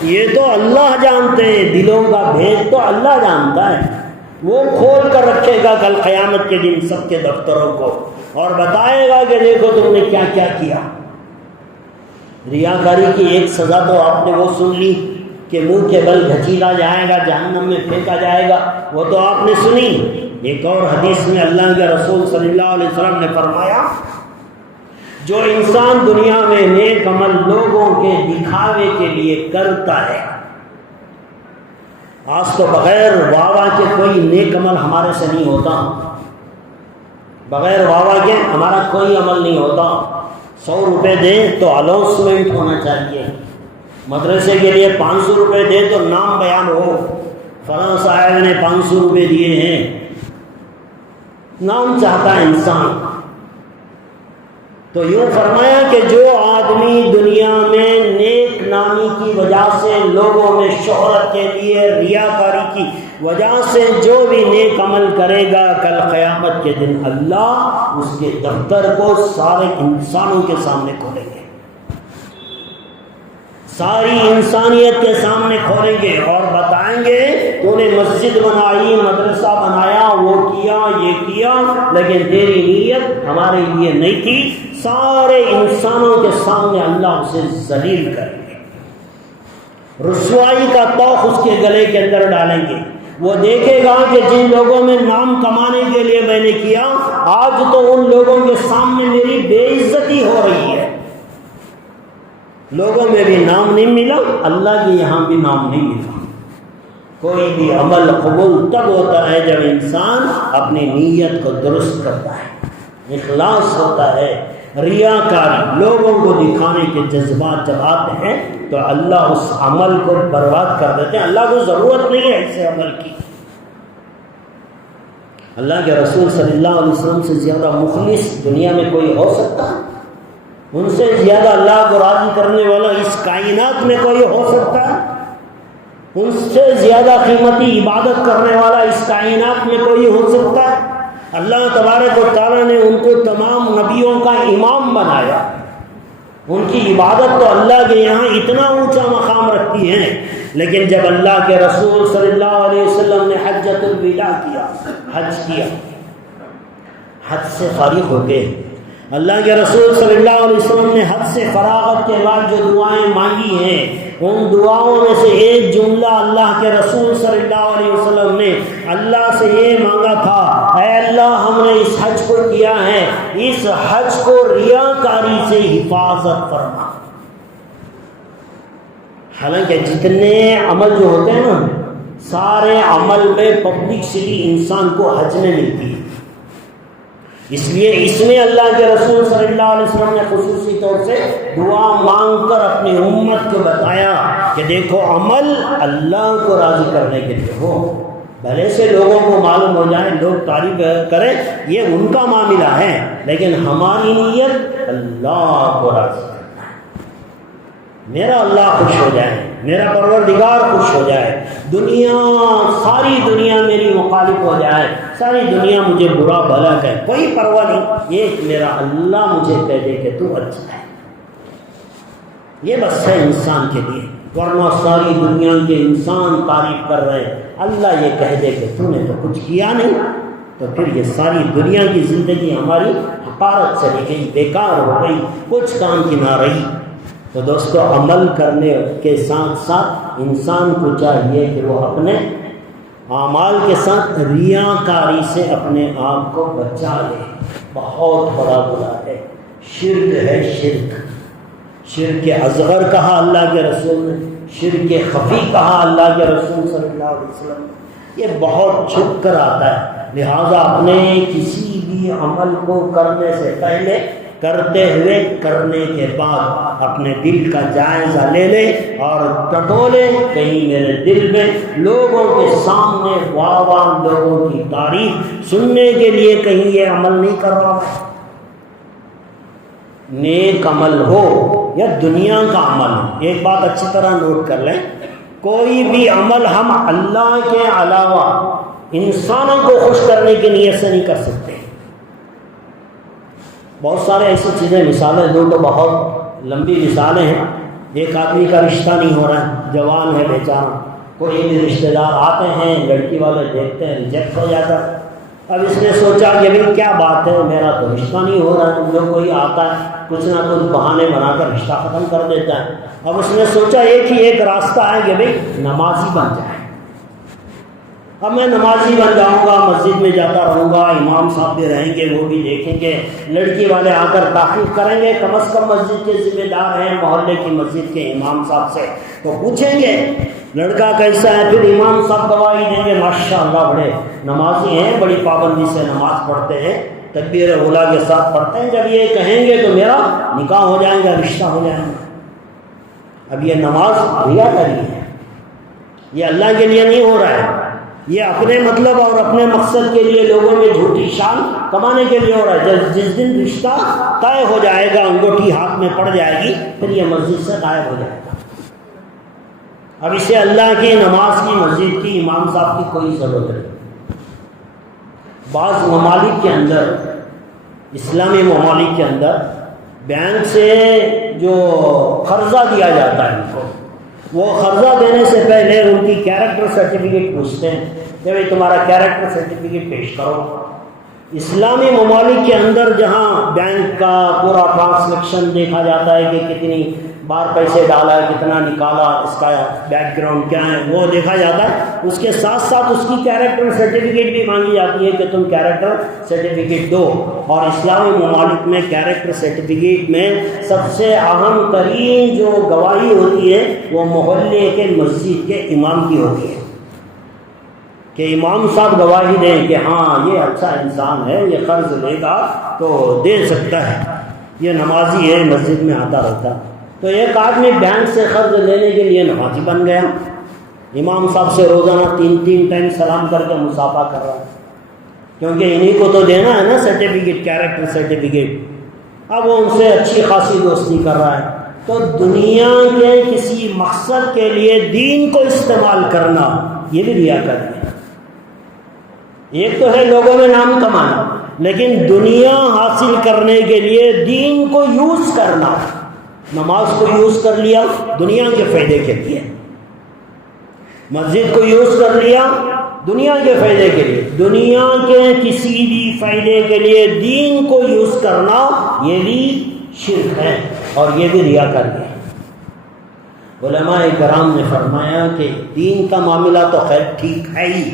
یہ تو اللہ جانتے ہیں، دلوں کا بھید تو اللہ جانتا ہے، وہ کھول کر رکھے گا کل قیامت کے دن سب کے دفتروں کو، اور بتائے گا کہ دیکھو تم نے کیا کیا کیا۔ ریاکاری کی ایک سزا تو آپ نے وہ سن لی کہ منہ کے بل گھچیلا جائے گا، جہنم میں پھینکا جائے گا، وہ تو آپ نے سنی۔ ایک اور حدیث میں اللہ کے رسول صلی اللہ علیہ وسلم نے فرمایا، جو انسان دنیا میں نیک عمل لوگوں کے دکھاوے کے لیے کرتا ہے، آج تو بغیر واہ واہ کے کوئی نیک عمل ہمارے سے نہیں ہوتا، بغیر واہ واہ کے ہمارا کوئی عمل نہیں ہوتا۔ 100 روپے دیں تو الاؤنسمنٹ ہونا چاہیے، مدرسے کے لیے 500 روپے دیں تو نام بیان ہو، فلاں صاحب نے 500 روپے دیے ہیں، نام چاہتا ہے انسان۔ تو یوں فرمایا کہ جو آدمی دنیا میں نیک نامی کی وجہ سے، لوگوں میں شہرت کے لیے، ریاکاری کی وجہ سے جو بھی نیک عمل کرے گا، کل قیامت کے دن اللہ اس کے دفتر کو سارے انسانوں کے سامنے کھولیں گے، ساری انسانیت کے سامنے کھولیں گے اور بتائیں گے تو نے مسجد بنائی، مدرسہ بنایا، وہ کیا، یہ کیا، لیکن تیری نیت ہمارے لیے نہیں تھی۔ سارے انسانوں کے سامنے اللہ اسے ذلیل کریں گے، رسوائی کا طوق اس کے گلے کے اندر ڈالیں گے۔ وہ دیکھے گا کہ جن لوگوں میں نام کمانے کے لیے میں نے کیا، آج تو ان لوگوں کے سامنے میری بے عزتی ہو رہی ہے۔ لوگوں میں بھی نام نہیں ملا، اللہ کے یہاں بھی نام نہیں ملا۔ کوئی بھی عمل قبول تب ہوتا ہے جب انسان اپنی نیت کو درست کرتا ہے، اخلاص ہوتا ہے۔ ریاکاری، لوگوں کو دکھانے کے جذبات جب آتے ہیں تو اللہ اس عمل کو برباد کر دیتے ہیں۔ اللہ کو ضرورت نہیں ہے ایسے عمل کی۔ اللہ کے رسول صلی اللہ علیہ وسلم سے زیادہ مخلص دنیا میں کوئی ہو سکتا ہے؟ ان سے زیادہ اللہ کو راضی کرنے والا اس کائنات میں کوئی ہو سکتا ہے؟ ان سے زیادہ قیمتی عبادت کرنے والا اس کائنات میں کوئی ہو سکتا ہے؟ اللہ تبارک و تعالیٰ نے ان کو تمام نبیوں کا امام بنایا۔ ان کی عبادت تو اللہ کے یہاں اتنا اونچا مقام رکھتی ہے، لیکن جب اللہ کے رسول صلی اللہ علیہ وسلم نے حجۃ الوداع کیا، حج کیا، حج سے فارغ ہو گئے، اللہ کے رسول صلی اللہ علیہ وسلم نے حج سے فراغت کے بعد جو دعائیں مانگی ہیں، ان دعاؤں میں سے ایک جملہ اللہ کے رسول صلی اللہ علیہ وسلم نے اللہ سے یہ مانگا تھا، اے اللہ ہم نے اس حج کو کیا ہے، اس حج کو ریاکاری سے حفاظت فرما۔ حالانکہ جتنے عمل جو ہوتے ہیں نا، سارے عمل میں پبلکسٹی انسان کو حج میں ملتی ہے، اس لیے اس میں اللہ کے رسول صلی اللہ علیہ وسلم نے خصوصی طور سے دعا مانگ کر اپنی امت کو بتایا کہ دیکھو عمل اللہ کو راضی کرنے کے لیے ہو، بھلے سے لوگوں کو معلوم ہو جائے، لوگ تعریف کریں، یہ ان کا معاملہ ہے، لیکن ہماری نیت اللہ کو راضی کرنا ہے، میرا اللہ خوش ہو جائے، میرا پروردگار خوش ہو جائے، دنیا، ساری دنیا میری مخالف ہو جائے، ساری دنیا مجھے برا بھلا کہے، کوئی پرواہ نہیں، یہ میرا اللہ مجھے کہہ دے کہ تو اچھا ہے، یہ بس ہے انسان کے لیے، ورنہ ساری دنیا کے انسان تعریف کر رہے ہیں، اللہ یہ کہہ دے کہ تو نے تو کچھ کیا نہیں، تو پھر یہ ساری دنیا کی زندگی ہماری حقارت چلی گئی، بیکار ہو گئی، کچھ کام کی نہ رہی۔ تو دوستو، عمل کرنے کے ساتھ ساتھ انسان کو چاہیے کہ وہ اپنے اعمال کے ساتھ ریاکاری سے اپنے آپ کو بچا لے۔ بہت بڑا گناہ ہے، شرک ہے، شرک اصغر کہا اللہ کے رسول نے، شرک خفی کہا اللہ کے رسول صلی اللہ علیہ وسلم نے، یہ بہت چھپ کر آتا ہے، لہذا اپنے کسی بھی عمل کو کرنے سے پہلے، کرتے ہوئے، کرنے کے بعد اپنے دل کا جائزہ لے لے اور ٹٹولے، کہیں میرے دل میں لوگوں کے سامنے واہ واہ، لوگوں کی تعریف سننے کے لیے کہیں یہ عمل نہیں کر رہا، نیک عمل ہو یا دنیا کا عمل ہو۔ ایک بات اچھی طرح نوٹ کر لیں، کوئی بھی عمل ہم اللہ کے علاوہ انسانوں کو خوش کرنے کی نیت سے نہیں کر سکتے۔ بہت سارے ایسی چیزیں، مثالیں دو تو بہت لمبی مثالیں ہیں۔ ایک آدمی کا رشتہ نہیں ہو رہا ہے، جوان ہے بیچارہ، کوئی بھی رشتہ دار آتے ہیں، لڑکی والے دیکھتے ہیں، ریجیکٹ ہو جاتا ہے۔ اب اس نے سوچا کہ بھائی کیا بات ہے، میرا تو رشتہ نہیں ہو رہا ہے، جو کوئی آتا ہے کچھ نہ کچھ بہانے بنا کر رشتہ ختم کر دیتا ہے۔ اب اس نے سوچا ایک راستہ ہے کہ بھائی نمازی بن جائے، اب میں نمازی بن جاؤں گا، مسجد میں جاتا رہوں گا، امام صاحب بھی رہیں گے، وہ بھی دیکھیں گے، لڑکی والے آ کر تعریف کریں گے، کم از کم مسجد کے ذمہ دار ہیں، محلے کی مسجد کے امام صاحب سے تو پوچھیں گے لڑکا کیسا ہے، پھر امام صاحب گواہی دیں گے ماشاء اللہ بڑے نمازی ہیں، بڑی پابندی سے نماز پڑھتے ہیں، تکبیر اولیٰ کے ساتھ پڑھتے ہیں۔ جب یہ کہیں گے تو میرا نکاح ہو جائے گا، رشتہ ہو جائے گا۔ اب یہ نماز ریاکاری ہے، یہ اللہ کے لیے نہیں ہو رہا ہے، یہ اپنے مطلب اور اپنے مقصد کے لیے لوگوں میں جھوٹی شان کمانے کے لیے ہو رہا ہے۔ جس دن رشتہ طے ہو جائے گا، انگوٹھی ہاتھ میں پڑ جائے گی، پھر یہ مسجد سے غائب ہو جائے گا۔ اب اسے اللہ کی نماز کی، مسجد کی، امام صاحب کی کوئی ضرورت نہیں۔ بعض ممالک کے اندر، اسلامی ممالک کے اندر، بینک سے جو قرضہ دیا جاتا ہے ان کو، وہ قرضہ دینے سے پہلے ان کی کیریکٹر سرٹیفکیٹ پوچھتے ہیں کہ بھائی تمہارا کیریکٹر سرٹیفکیٹ پیش کرو۔ اسلامی ممالک کے اندر جہاں بینک کا پورا ٹرانزیکشن دیکھا جاتا ہے کہ کتنی بار پیسے ڈالا ہے، کتنا نکالا، اس کا بیک گراؤنڈ کیا ہے وہ دیکھا جاتا ہے، اس کے ساتھ ساتھ اس کی کیریکٹر سرٹیفکیٹ بھی مانگی جاتی ہے کہ تم کیریکٹر سرٹیفکیٹ دو. اور اسلامی ممالک میں کیریکٹر سرٹیفکیٹ میں سب سے اہم ترین جو گواہی ہوتی ہے وہ محلے کے مسجد کے امام کی ہوتی ہے کہ امام صاحب گواہی دیں کہ ہاں یہ اچھا انسان ہے، یہ قرض لے گا تو دے سکتا ہے، یہ نمازی ہے، مسجد میں آتا رہتا. تو ایک آدمی بینک سے قرض لینے کے لیے نمازی بن گیا، امام صاحب سے روزانہ 3 ٹائم سلام کر کے مصافحہ کر رہا ہے، کیونکہ انہی کو تو دینا ہے نا سرٹیفکیٹ، کیریکٹر سرٹیفکیٹ. اب وہ ان سے اچھی خاصی دوستی کر رہا ہے. تو دنیا کے کسی مقصد کے لیے دین کو استعمال کرنا یہ بھی ریاکاری ہے. ایک تو ہے لوگوں میں نام کمانا، لیکن دنیا حاصل کرنے کے لیے دین کو یوز کرنا. نماز کو یوز کر لیا دنیا کے فائدے کے لیے، مسجد کو یوز کر لیا دنیا کے فائدے کے لیے، دنیا کے کسی بھی فائدے کے لیے دین کو یوز کرنا یہ بھی شرک ہے اور یہ بھی ریاکاری ہے. علماء کرام نے فرمایا کہ دین کا معاملہ تو خیر ٹھیک ہے ہی،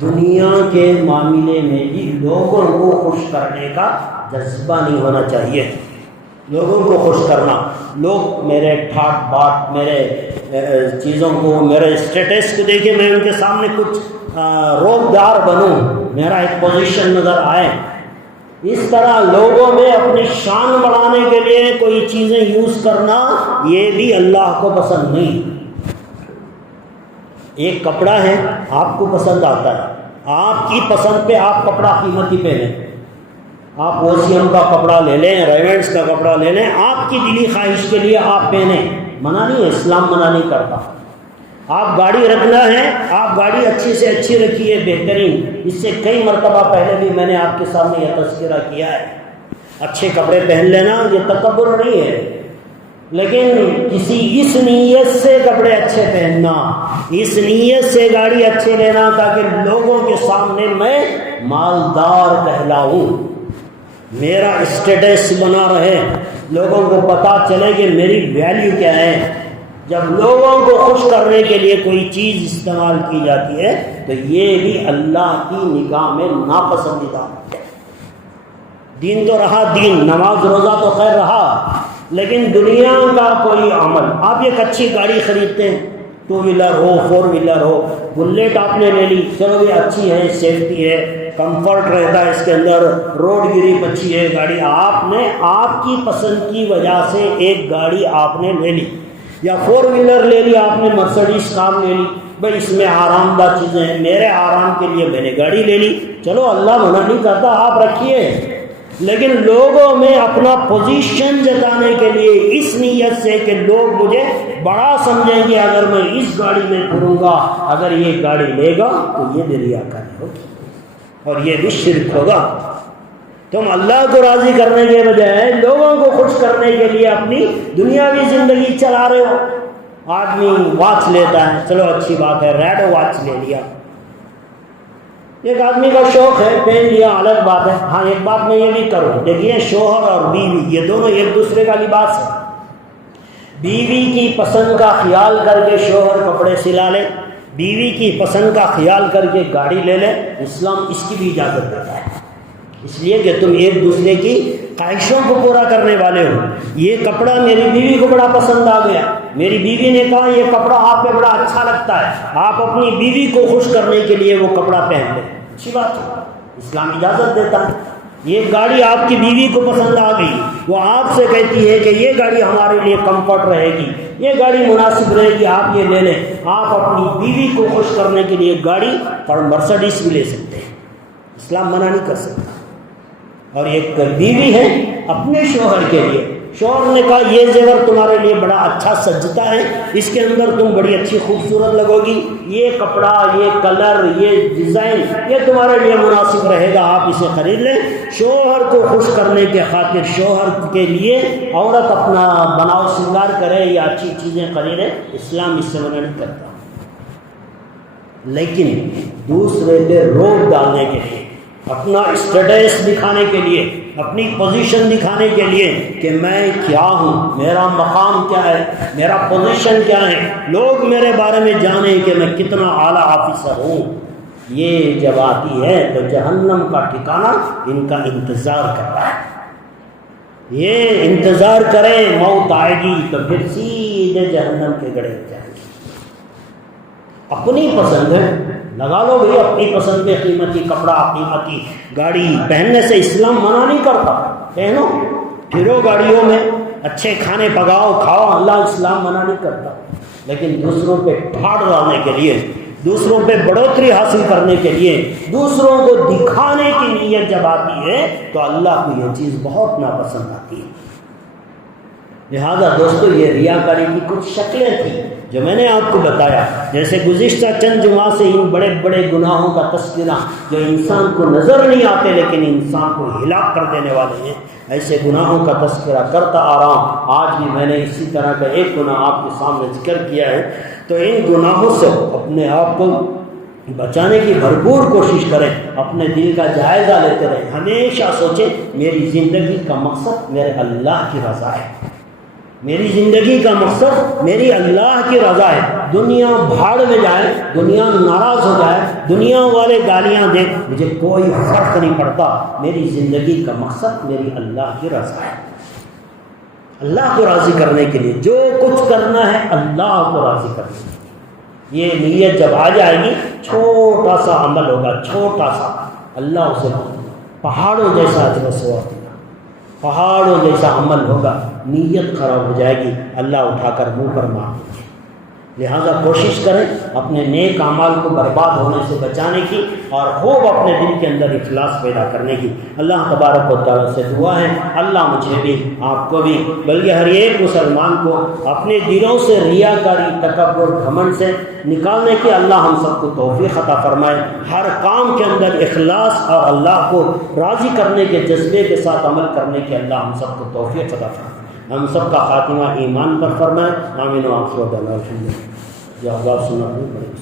دنیا کے معاملے میں بھی لوگوں کو خوش کرنے کا جذبہ نہیں ہونا چاہیے. لوگوں کو خوش کرنا، لوگ میرے ٹھاٹ باٹ، میرے چیزوں کو، میرے اسٹیٹس کو دیکھیں، میں ان کے سامنے کچھ روبدار بنوں، میرا ایک پوزیشن نظر آئے. اس طرح لوگوں میں اپنی شان بڑھانے کے لیے کوئی چیزیں یوز کرنا یہ بھی اللہ کو پسند نہیں. ایک کپڑا ہے آپ کو پسند آتا ہے، آپ کی پسند پہ آپ کپڑا قیمتی پہنیں، آپ اوسیم کا کپڑا لے لیں، ریونٹس کا کپڑا لے لیں، آپ کی دلی خواہش کے لیے آپ پہنیں، منع نہیں ہے، اسلام منع نہیں کرتا. آپ گاڑی رکھنا ہے، آپ گاڑی اچھی سے اچھی رکھیے، بہترین. اس سے کئی مرتبہ پہلے بھی میں نے آپ کے سامنے یہ تذکرہ کیا ہے. اچھے کپڑے پہن لینا یہ تکبر نہیں ہے، لیکن کسی اس نیت سے کپڑے اچھے پہننا، اس نیت سے گاڑی اچھے لینا تاکہ لوگوں کے سامنے میں مالدار کہلاؤں، میرا اسٹیٹس بنا رہے، لوگوں کو پتہ چلے کہ میری ویلیو کیا ہے. جب لوگوں کو خوش کرنے کے لیے کوئی چیز استعمال کی جاتی ہے تو یہ بھی اللہ کی نگاہ میں ناپسندیدہ ہے. دین تو رہا دین، نماز روزہ تو خیر رہا، لیکن دنیا کا کوئی عمل. آپ ایک اچھی گاڑی خریدتے ہیں، 2 ویلر ہو 4 ویلر ہو، بلیٹ آپ نے لے لی، چلو یہ اچھی ہے، سیفٹی ہے، کمفرٹ رہتا ہے اس کے اندر، روڈ گریپ اچھی ہے گاڑی. آپ نے آپ کی پسند کی وجہ سے ایک گاڑی آپ نے لے لی، یا 4 ویلر لے لی آپ نے، مرسڈیز کار لے لی، بھائی اس میں آرام دہ چیزیں ہیں، میرے آرام کے لیے میں نے گاڑی لے لی. چلو اللہ منع نہیں کرتا، آپ رکھیے، لیکن لوگوں میں اپنا پوزیشن جتانے کے لیے اس نیت سے کہ لوگ مجھے بڑا سمجھیں گے اگر میں اس گاڑی میں پھروں گا، اگر یہ گاڑی لے گا تو یہ بھی ریاکاری ہوگی اور یہ بھی شرک ہوگا. تم اللہ کو راضی کرنے کے بجائے لوگوں کو خوش کرنے کے لیے اپنی دنیاوی زندگی چلا رہے ہو. آدمی واچ لیتا ہے، چلو اچھی بات ہے، ریڈ واچ لے لیا. ایک آدمی کا شوق ہے، پہن لیا، الگ بات ہے. ہاں ایک بات میں یہ بھی کروں، دیکھیے شوہر اور بیوی یہ دونوں ایک دوسرے کا لباس ہے. بیوی کی پسند کا خیال کر کے شوہر کپڑے سلا لے، بیوی کی پسند کا خیال کر کے گاڑی لے لے، اسلام اس کی بھی اجازت دیتا ہے. اس لیے کہ تم ایک دوسرے کی خواہشوں کو پورا کرنے والے ہو. یہ کپڑا میری بیوی کو بڑا پسند آ گیا، میری بیوی نے کہا یہ کپڑا آپ پہ بڑا اچھا لگتا ہے، آپ اپنی بیوی کو خوش کرنے کے لیے وہ کپڑا پہن لیں، اچھی بات ہے، اسلام اجازت دیتا ہے. یہ گاڑی آپ کی بیوی کو پسند آ گئی، وہ آپ سے کہتی ہے کہ یہ گاڑی ہمارے لیے کمفرٹ رہے گی، یہ گاڑی مناسب رہے گی، آپ یہ لے لیں. آپ اپنی بیوی کو خوش کرنے کے لیے گاڑی اور مرسڈیز بھی لے سکتے ہیں، اسلام منع نہیں کر سکتا. اور ایک بیوی ہے اپنے شوہر کے لیے، شوہر نے کہا یہ زیور تمہارے لیے بڑا اچھا سجتا ہے، اس کے اندر تم بڑی اچھی خوبصورت لگو گی، یہ کپڑا، یہ کلر، یہ ڈیزائن یہ تمہارے لیے مناسب رہے گا، آپ اسے خرید لیں. شوہر کو خوش کرنے کے خاطر شوہر کے لیے عورت اپنا بناؤ سنگار کرے یا اچھی چیزیں خریدے، اسلام اس سے منع نہیں کرتا. لیکن دوسرے پہ روک ڈالنے کے لیے اپنا اسٹیٹس دکھانے کے لیے، اپنی پوزیشن دکھانے کے لیے کہ میں کیا ہوں، میرا مقام کیا ہے، میرا پوزیشن کیا ہے، لوگ میرے بارے میں جانیں کہ میں کتنا اعلیٰ آفیسر ہوں، یہ جب آتی ہے تو جہنم کا ٹھکانہ ان کا انتظار کر رہا ہے۔ یہ انتظار کریں، موت آئے گی تو پھر سیدھے جہنم کے گڑھے جائیں گے۔ اپنی پسند ہے، لگا لو بھائی اپنی پسند کے قیمتی کپڑا، قیمتی گاڑی پہننے سے اسلام منع نہیں کرتا، پہنو پھرو گاڑیوں میں، اچھے کھانے پکاؤ کھاؤ، اللہ اسلام منع نہیں کرتا، لیکن دوسروں پہ ٹھاڑ ڈالنے کے لیے، دوسروں پہ بڑھوتری حاصل کرنے کے لیے، دوسروں کو دکھانے کی نیت جب آتی ہے تو اللہ کو یہ چیز بہت ناپسند آتی ہے۔ لہذا دوستو یہ ریاکاری کی کچھ شکلیں تھیں جو میں نے آپ کو بتایا، جیسے گزشتہ چند جمعہ سے ان بڑے بڑے گناہوں کا تذکرہ جو انسان کو نظر نہیں آتے لیکن انسان کو ہلاک کر دینے والے ہیں، ایسے گناہوں کا تذکرہ کرتا آ رہا ہوں۔ آج بھی میں نے اسی طرح کا ایک گناہ آپ کے سامنے ذکر کیا ہے، تو ان گناہوں سے اپنے آپ کو بچانے کی بھرپور کوشش کریں، اپنے دل کا جائزہ لیتے رہیں، ہمیشہ سوچیں میری زندگی کا مقصد میرے اللہ کی رضا ہے، میری زندگی کا مقصد میری اللہ کی رضا ہے۔ دنیا بھاڑ میں جائے، دنیا ناراض ہو جائے، دنیا والے گالیاں دیں، مجھے کوئی فرق نہیں پڑتا، میری زندگی کا مقصد میری اللہ کی رضا ہے۔ اللہ کو راضی کرنے کے لیے جو کچھ کرنا ہے اللہ کو راضی کرنے کے لیے، یہ نیت جب آ جائے گی، چھوٹا سا عمل ہوگا، چھوٹا سا، اللہ اسے پہاڑوں جیسا اجر و ثواب دیگا، پہاڑوں جیسا عمل ہوگا، نیت خراب ہو جائے گی، اللہ اٹھا کر منہ پر مار دیں گے۔ لہذا کوشش کریں اپنے نیک اعمال کو برباد ہونے سے بچانے کی اور خوب اپنے دل کے اندر اخلاص پیدا کرنے کی۔ اللہ تبارک و تعالیٰ سے دعا ہے اللہ مجھے بھی، آپ کو بھی، بلکہ ہر ایک مسلمان کو اپنے دلوں سے ریاکاری، تکبر، گھمنڈ سے نکالنے کی اللہ ہم سب کو توفیق عطا فرمائے۔ ہر کام کے اندر اخلاص اور اللہ کو راضی کرنے کے جذبے کے ساتھ عمل کرنے کی اللہ ہم سب کو توفیق عطا فرمائے، ہم سب کا خاتمہ ایمان پر فرمائے۔ آمین و آخر دعوانا الحمدللہ۔ یا اللہ سننا نہیں پڑے گا۔